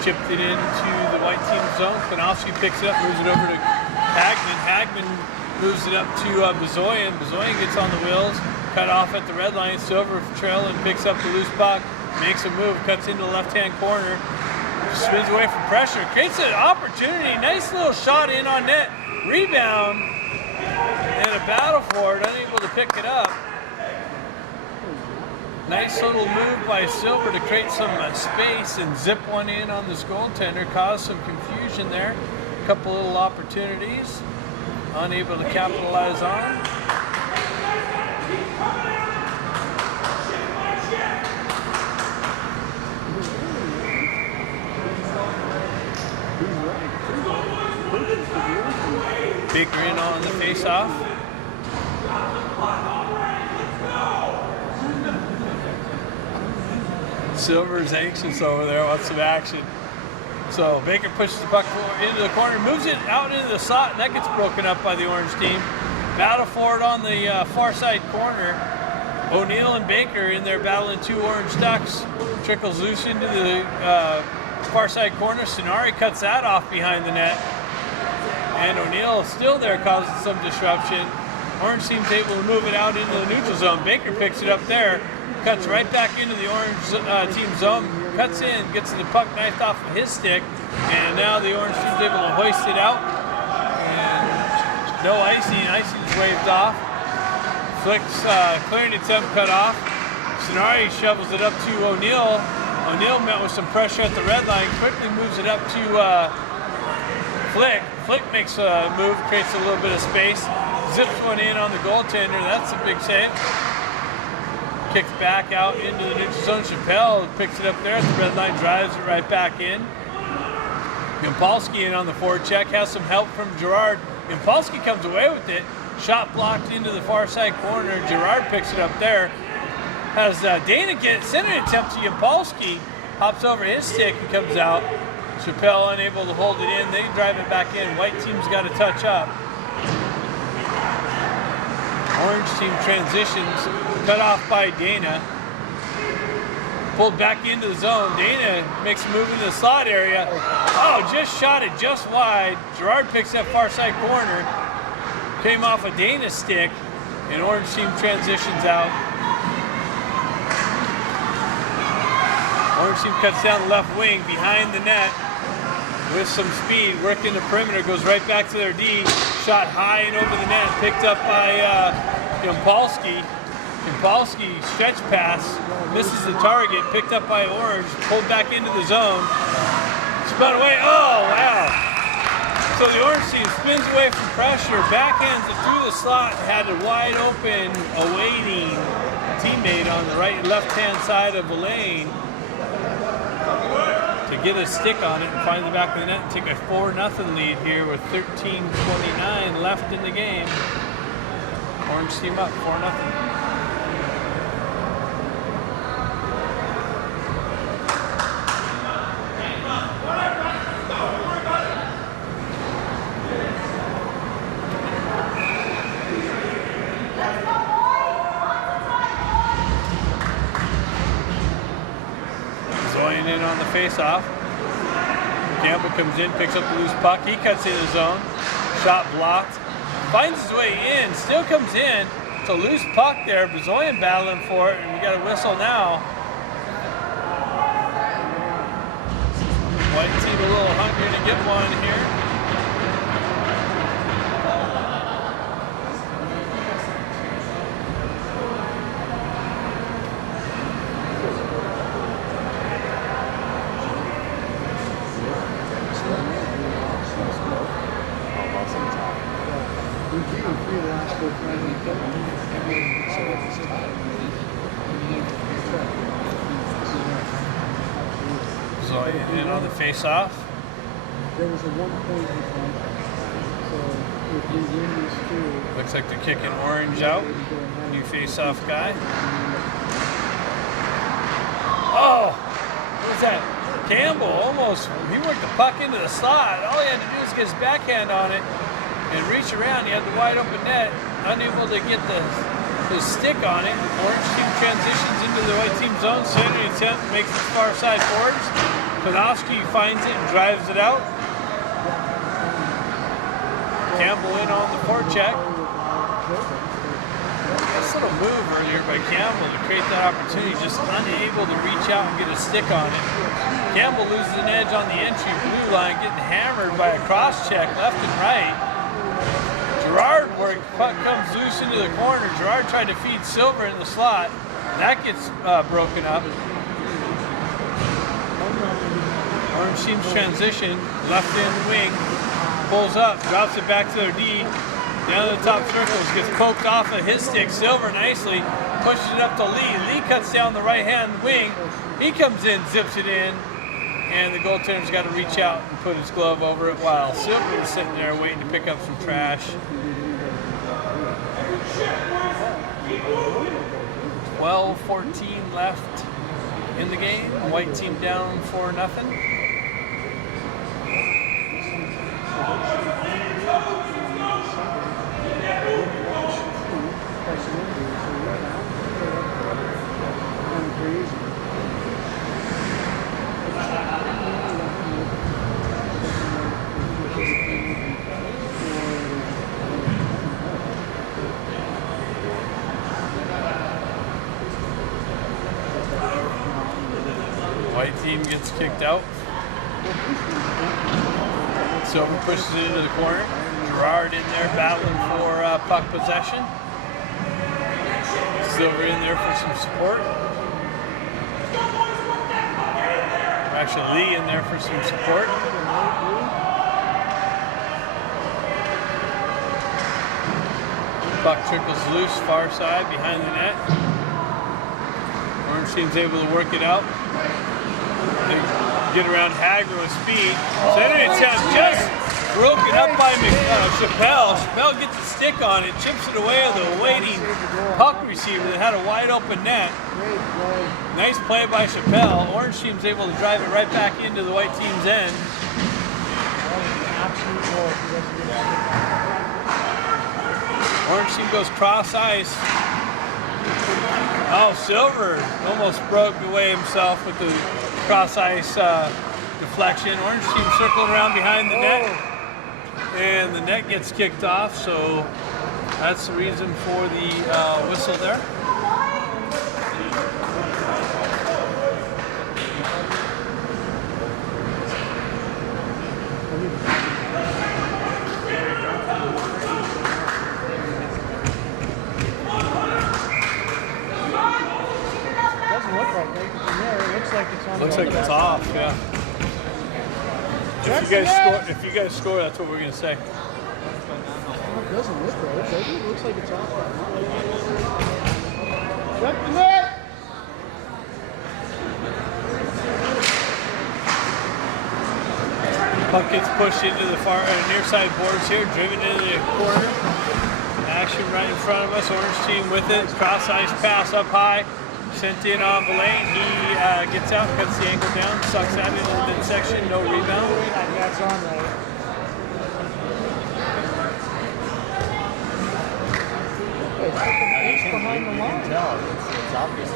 Chipped it into the white team zone. Klinowski picks it up, moves it over to Hagman. Hagman moves it up to Bezoyan. Bezoyan gets on the wheels, cut off at the red line. Silver trail and picks up the loose puck. Makes a move, cuts into the left-hand corner. Spins away from pressure. Creates an opportunity. Nice little shot in on net. Rebound. And a battle for it. Unable to pick it up. Nice little move by Silver to create some space and zip one in on this goaltender. Caused some confusion there. A couple little opportunities. Unable to capitalize on. Baker in on the face-off. Silver's anxious over there, wants some action. So Baker pushes the puck into the corner, moves it out into the slot, and that gets broken up by the orange team. Battle for it on the far side corner. O'Neill and Baker in there battling 2 orange ducks. Trickles loose into the far side corner. Sonari cuts that off behind the net. And O'Neill is still there, causing some disruption. Orange team's able to move it out into the neutral zone. Baker picks it up there, cuts right back into the orange team zone, cuts in, gets the puck knifed off of his stick, and now the orange team's able to hoist it out. And no icing, icing's waved off. Flick's clearing its up, cut off. Sonari shovels it up to O'Neill. O'Neill met with some pressure at the red line, quickly moves it up to Flick. Flick makes a move, creates a little bit of space, zips one in on the goaltender. That's a big save. Kicks back out into the neutral zone. Chappelle picks it up there at the red line, drives it right back in. Yampolsky in on the forecheck, has some help from Gerard. Yampolsky comes away with it. Shot blocked into the far side corner. Gerard picks it up there. Has Dana send an attempt to Yampolsky. Hops over his stick and comes out. Chappelle unable to hold it in. They drive it back in. White team's got to touch up. Orange team transitions. Cut off by Dana. Pulled back into the zone. Dana makes a move into the slot area. Oh, just shot it just wide. Gerard picks that far side corner. Came off a Dana stick. And Orange team transitions out. Orange team cuts down the left wing behind the net with some speed, working the perimeter, goes right back to their D, shot high and over the net, picked up by Yampolsky. Yampolsky stretch pass, misses the target, picked up by Orange, pulled back into the zone, spun away, oh wow! So the Orange team spins away from pressure, backhands it through the slot, had a wide open, awaiting teammate on the right left-hand side of the lane to get a stick on it and find the back of the net and take a 4-0 lead here with 13:29 left in the game. Orange team up 4-0. In on the face-off. Campbell comes in, picks up the loose puck. He cuts in the zone. Shot blocked. Finds his way in. Still comes in. It's a loose puck there. Bezoyan battling for it, and we got a whistle now. White team a little hungry to get one here. So in on the face-off. There was a 1-point difference. So if we win these two, looks like they're kicking Orange out. New face-off guy. Oh, what was that? Campbell almost, he worked the puck into the slot. All he had to do was get his backhand on it and reach around. He had the wide open net, unable to get the stick on it. Orange team transitions into the white team zone. Centering attempt makes it far side forwards. Panofsky finds it and drives it out. Campbell in on the forecheck. Nice little move earlier by Campbell to create that opportunity, just unable to reach out and get a stick on it. Campbell loses an edge on the entry blue line, getting hammered by a cross check left and right. Gerard worked, puck comes loose into the corner. Gerard tried to feed Silver in the slot. That gets broken up. Orange team's transition, left in wing, pulls up, drops it back to their D, down to the top circles, gets poked off of his stick. Silver nicely pushes it up to Lee. Lee cuts down the right-hand wing. He comes in, zips it in, and the goaltender's got to reach out and put his glove over it while Silver is sitting there waiting to pick up some trash. 12:14 left in the game. White team down 4-0. White team gets kicked out. Silver pushes it into the corner. Gerard in there battling for puck possession. Silver in there for some support. Actually, Lee in there for some support. Puck trickles loose, far side, behind the net. Orange team's able to work it out. They get around Hager with speed. Center attempt just broken up by Chappelle. Chappelle gets a stick on it, chips it away with a waiting puck receiver that had a wide open net. Nice play by Chappelle. Orange team's able to drive it right back into the white team's end. Orange team goes cross ice. Oh, Silver almost broke away himself with the cross ice deflection. Orange team circling around behind the net, and the net gets kicked off, so that's the reason for the whistle there. Looks like it's off, yeah. If you guys score, that's what we're gonna say. It doesn't look right, does it? It looks like it's off. Check the net! Puck gets pushed into the far near side boards here, driven into the corner. Action right in front of us. Orange team with it. Cross ice pass up high. Sent in on Villain. He gets out, cuts the ankle down, sucks at it in the midsection. No rebound. That's on there. It's behind the line. It's obvious.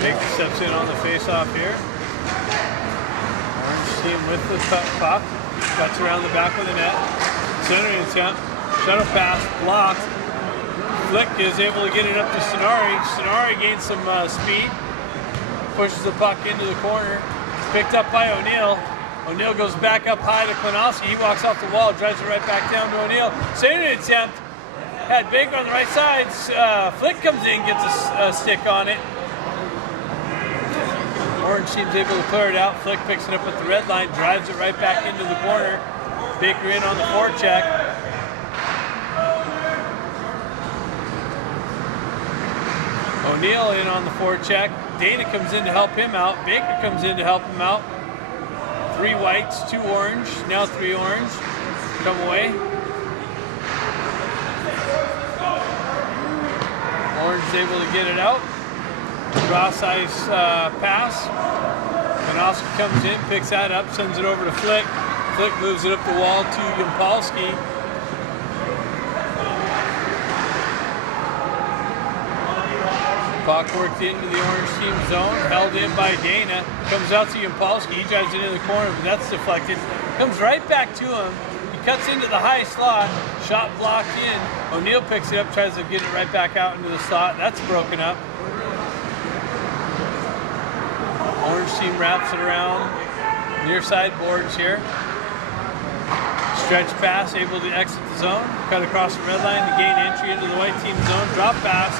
Baker steps in on the face-off here. Orange team with the puck. Cuts around the back of the net. Center attempt. Shuttle pass. Blocked. Flick is able to get it up to Sonari. Sonari gains some speed. Pushes the puck into the corner. Picked up by O'Neill. O'Neill goes back up high to Klinowski. He walks off the wall, drives it right back down to O'Neill. Center attempt. Had Baker on the right side. Flick comes in, gets a stick on it. Orange team's able to clear it out. Flick picks it up at the red line, drives it right back into the corner. Baker in on the forecheck. O'Neill in on the forecheck. Dana comes in to help him out. Baker comes in to help him out. 3 whites, 2 orange. Now 3 orange. Come away. Orange is able to get it out. Cross ice pass. Klinowski comes in, picks that up, sends it over to Flick. Flick moves it up the wall to Yampolsky. Puck worked into the orange team zone, held in by Dana. Comes out to Yampolsky, he drives it into the corner, but that's deflected. Comes right back to him. He cuts into the high slot, shot blocked in. O'Neill picks it up, tries to get it right back out into the slot. That's broken up. Orange team wraps it around near side boards here. Stretch pass, able to exit the zone. Cut across the red line to gain entry into the white team zone. Drop pass.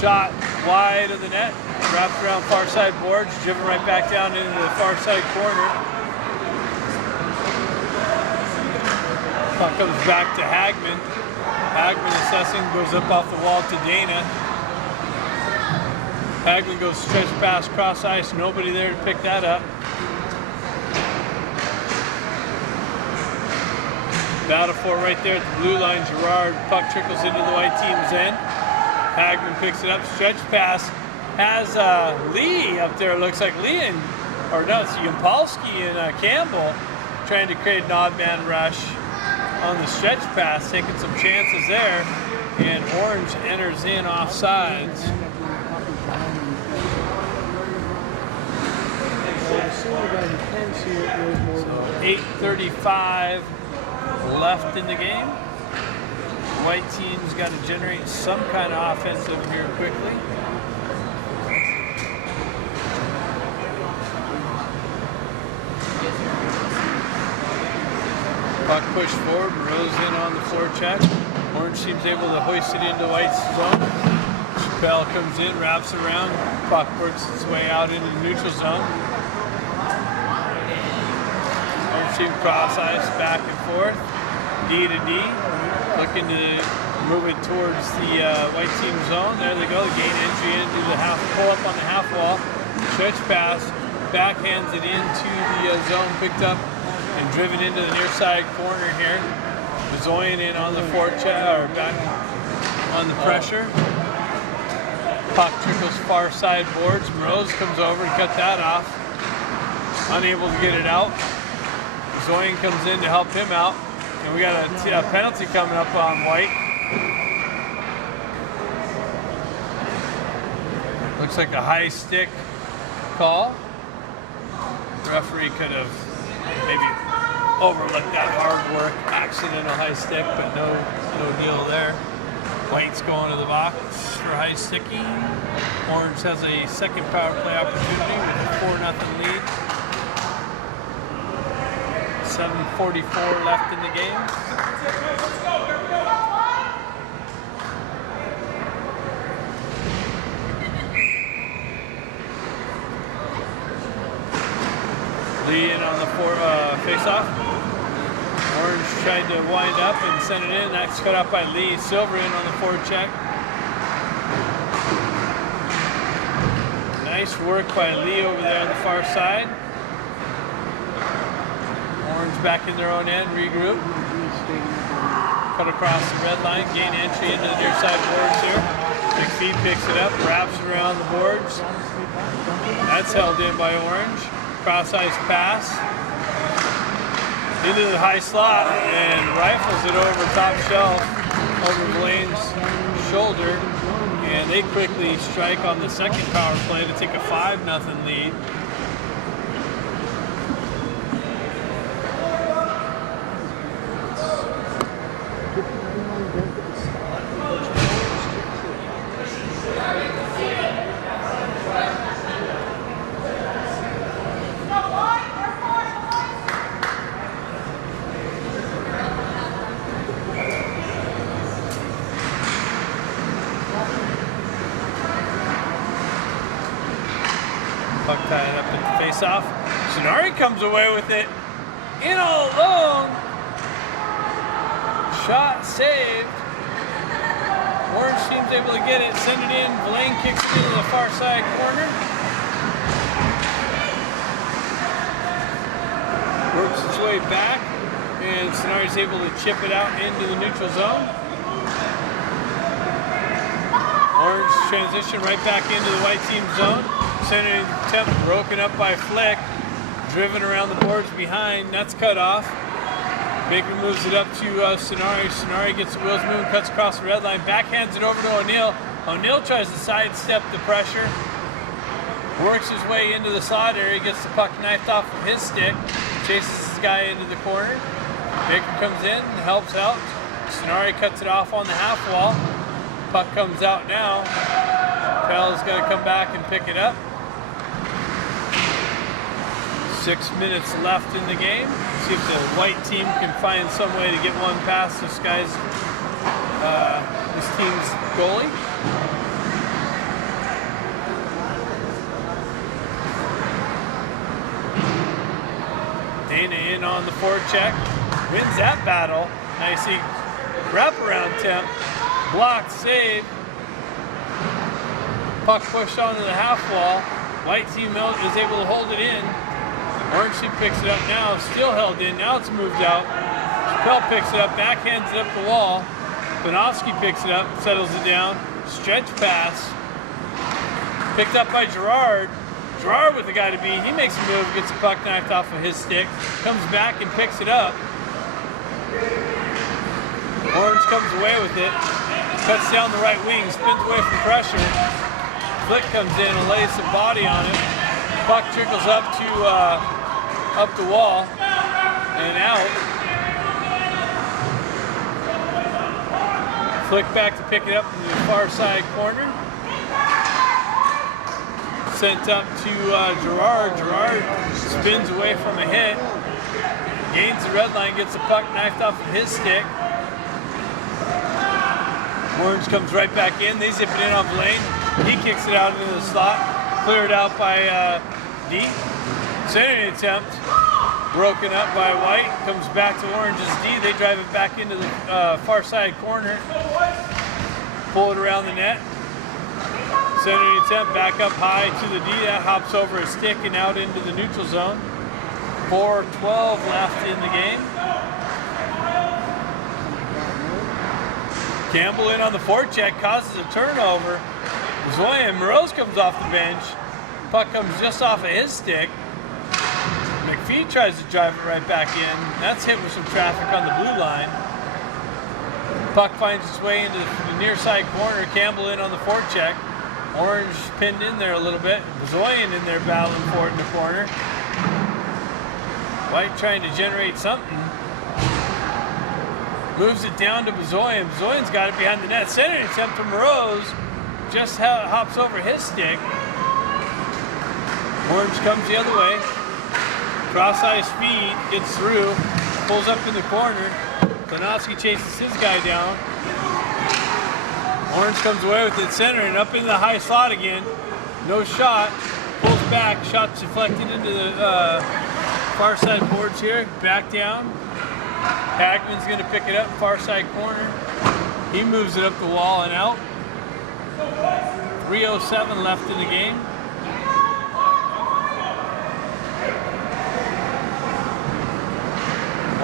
Shot wide of the net. Wrapped around far side boards. Driven right back down into the far side corner. Puck comes back to Hagman. Hagman assessing, goes up off the wall to Dana. Hagman goes stretch pass, cross ice, nobody there to pick that up. Battle for right there at the blue line. Gerard, puck trickles into the white team's end. Hagman picks it up, stretch pass. Has Lee up there, looks like Lee and, or no, it's Yampolsky and Campbell trying to create an odd man rush on the stretch pass, taking some chances there. And Orange enters in off sides. 8:35 left in the game. White team's got to generate some kind of offensive here quickly. Puck pushed forward, Rose in on the forecheck. Orange team's able to hoist it into White's zone. Chappelle comes in, wraps around. Puck works its way out into the neutral zone. Orange team cross ice back and forth. D to D. Looking to move it towards the white team zone. There they go. Gain entry into the half, pull up on the half wall. Stretch pass. Backhands it into the zone. Picked up and driven into the near side corner here. Bezoyan in on the forecheck, or back on the pressure. Puck trickles far side boards. Rose comes over and cut that off. Unable to get it out. Bezoyan comes in to help him out. And we got a penalty coming up on White. Looks like a high stick call. The referee could have maybe overlooked that hard work, accidental high stick, but no deal there. White's going to the box for high sticking. Orange has a second power play opportunity with a 4-0 lead. 7:44 left in the game. Lee in on the face-off. Orange tried to wind up and send it in. That's cut out by Lee. Silver in on the forecheck. Nice Nice work by Lee over there on the far side. Orange back in their own end, regroup. Cut across the red line, gain entry into the near side boards here. McPhee picks it up, wraps it around the boards. That's held in by Orange. Cross-ice pass. Into the high slot and rifles it over top shelf, over Blaine's shoulder. And they quickly strike on the second power play to take a 5-0 lead. Puck tied up at the face-off. Shinari comes away with it in all alone. Shot saved. Orange team's able to get it, send it in. Blaine kicks it into the far side corner. Works its way back, and Shinari's able to chip it out into the neutral zone. Orange transition right back into the white team zone. Center attempt broken up by Flick. Driven around the boards behind. That's cut off. Baker moves it up to Shinari. Shinari gets the wheels moving, cuts across the red line. Backhands it over to O'Neill. O'Neill tries to sidestep the pressure. Works his way into the slot area. Gets the puck knifed off of his stick. Chases his guy into the corner. Baker comes in, helps out. Shinari cuts it off on the half wall. Puck comes out now. Pell's got to come back and pick it up. 6 minutes left in the game. See if the white team can find some way to get one past this team's goalie. Dana in on the forecheck. Wins that battle. Nice wraparound attempt. Blocked, save. Puck pushed onto the half wall. White team is able to hold it in. Orange team picks it up now, still held in. Now it's moved out. Chappelle picks it up, backhands it up the wall. Panofsky picks it up, settles it down. Stretch pass. Picked up by Gerard. Gerard with the guy to beat. He makes a move, gets the puck knocked off of his stick. Comes back and picks it up. Orange comes away with it. Cuts down the right wing, spins away from pressure. Flick comes in and lays some body on it. Puck trickles up to up the wall and out. Flick back to pick it up in the far side corner. Sent up to Gerard. Gerard spins away from a hit. Gains the red line, gets the puck knifed off of his stick. Orange comes right back in. They zip it in on Blaine. He kicks it out into the slot. Cleared out by D. Centering attempt. Broken up by White. Comes back to Orange's D. They drive it back into the far side corner. Pull it around the net. Centering attempt back up high to the D. That hops over a stick and out into the neutral zone. 4:12 left in the game. Campbell in on the forecheck, causes a turnover. Zoyan Morose comes off the bench. Puck comes just off of his stick. McPhee tries to drive it right back in. That's hit with some traffic on the blue line. Puck finds its way into the near side corner. Campbell in on the forecheck. Orange pinned in there a little bit. Zoyan in there battling for it in the corner. White trying to generate something. Moves it down to Bazoyan. Bazoyan's got it behind the net. Centering attempt to Morose. Just hops over his stick. Orange comes the other way. Cross-ice feed, gets through. Pulls up in the corner. Konowski chases his guy down. Orange comes away with it, center, and up into the high slot again. No shot. Pulls back. Shot deflected into the far side boards here. Back down. Hagman's going to pick it up, far side corner. He moves it up the wall and out. 3:07 left in the game.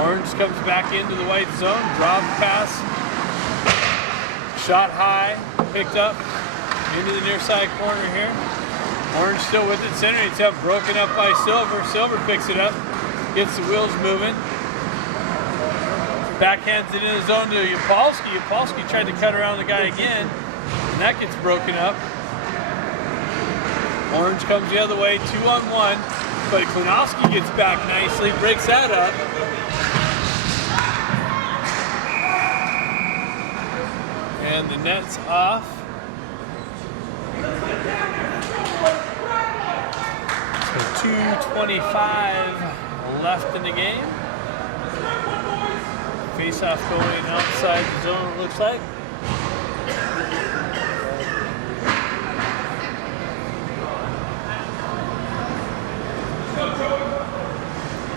Orange comes back into the white zone, drop pass, shot high, picked up into the near side corner here. Orange still with it, center attempt broken up by Silver. Silver picks it up, gets the wheels moving. Backhands it in the zone to Yapolsky. Yapolsky tried to cut around the guy again, and that gets broken up. Orange comes the other way, 2-on-1, but Klinowski gets back nicely, breaks that up. And the net's off. So 2:25 left in the game. Face-off going outside the zone, it looks like.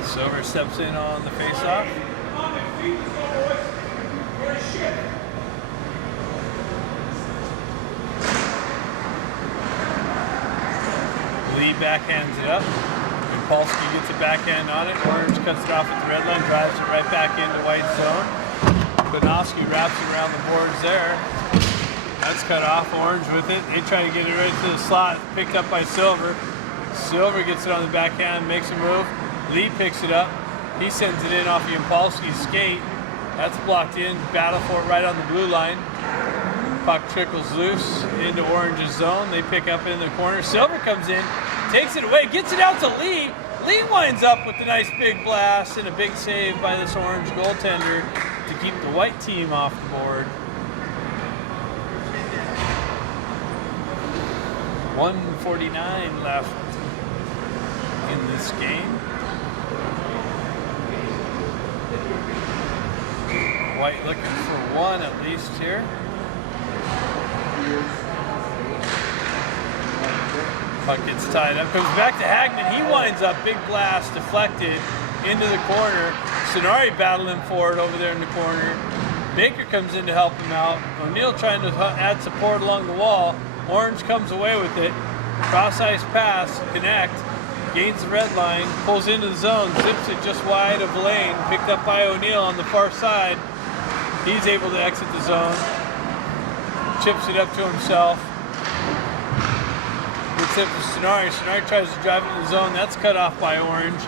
Silver steps in on the face-off. Lee backhands it up. Polsky gets a backhand on it. Orange cuts it off at the red line, drives it right back into white zone. Klinowski wraps it around the boards there. That's cut off. Orange with it. They try to get it right to the slot. Picked up by Silver. Silver gets it on the backhand, makes a move. Lee picks it up. He sends it in off of Polsky's skate. That's blocked in. Battle for it right on the blue line. Puck trickles loose into Orange's zone. They pick up in the corner. Silver comes in, takes it away, gets it out to Lee. Lee winds up with a nice big blast and a big save by this Orange goaltender to keep the white team off the board. 1:49 left in this game. White looking for one at least here. Puck gets tied up, comes back to Hagman. He winds up, big blast, deflected into the corner. Sonari battling for it over there in the corner. Baker comes in to help him out. O'Neill trying to add support along the wall. Orange comes away with it. Cross-ice pass, connect, gains the red line, pulls into the zone, zips it just wide of lane, picked up by O'Neill on the far side. He's able to exit the zone, chips it up to himself. Gets it for Sonari. Sonari tries to drive it in the zone. That's cut off by Orange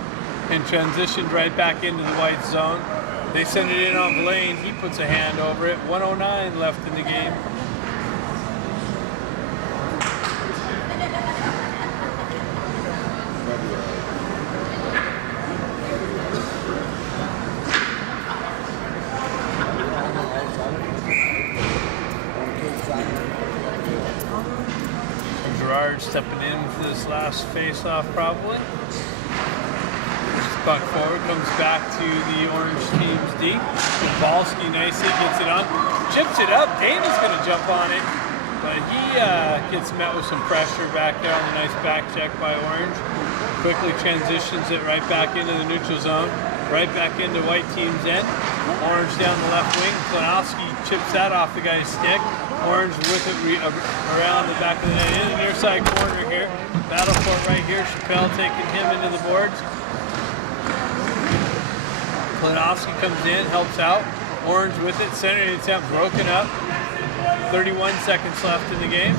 and transitioned right back into the white zone. They send it in on Blaine. He puts a hand over it. 1:09 left in the game. Gerard stepping in for this last face-off probably. Puck forward, comes back to the Orange team's D. Balsky nicely gets it on, chips it up. Dana's going to jump on it, but he gets met with some pressure back there on the nice back check by Orange. Quickly transitions it right back into the neutral zone, right back into white team's end. Orange down the left wing. Klinowski chips that off the guy's stick. Orange with it around the back of the net, in the near side corner here. Battle for it right here. Chappelle taking him into the boards. Klinowski comes in, helps out. Orange with it, center attempt broken up. 31 seconds left in the game.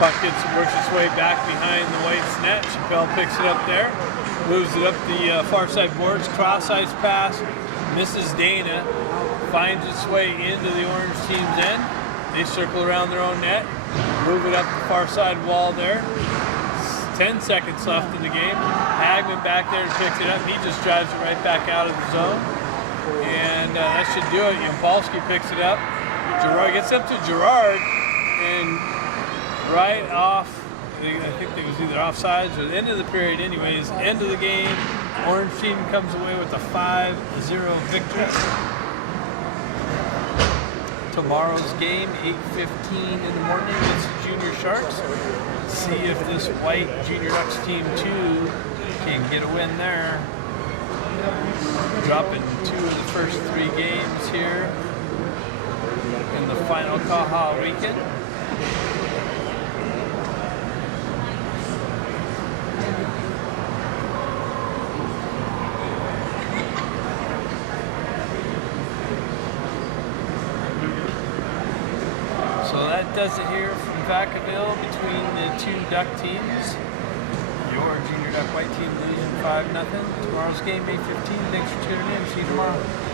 Puck works its way back behind the White's net. Chappelle picks it up there, moves it up the far side boards. Cross ice pass, misses Dana, finds its way into the Orange team's end. They circle around their own net, move it up the far side wall there. 10 seconds left in the game. Hagman back there and picks it up. He just drives it right back out of the zone. And that should do it. Yapolsky picks it up. Gerard gets up to Gerard, and right off, I think it was either offsides or the end of the period anyways, end of the game, Orange team comes away with a 5-0 victory. Tomorrow's game, 8:15 in the morning, against the Junior Sharks. See if this white Junior Ducks team 2 can get a win there. Dropping 2 of the first 3 games here in the final CAHA weekend. does it here from Vacaville between the two Duck teams. Your Junior Duck White team losing 5-0. Tomorrow's game, May 15th. Thanks for tuning in. See you tomorrow.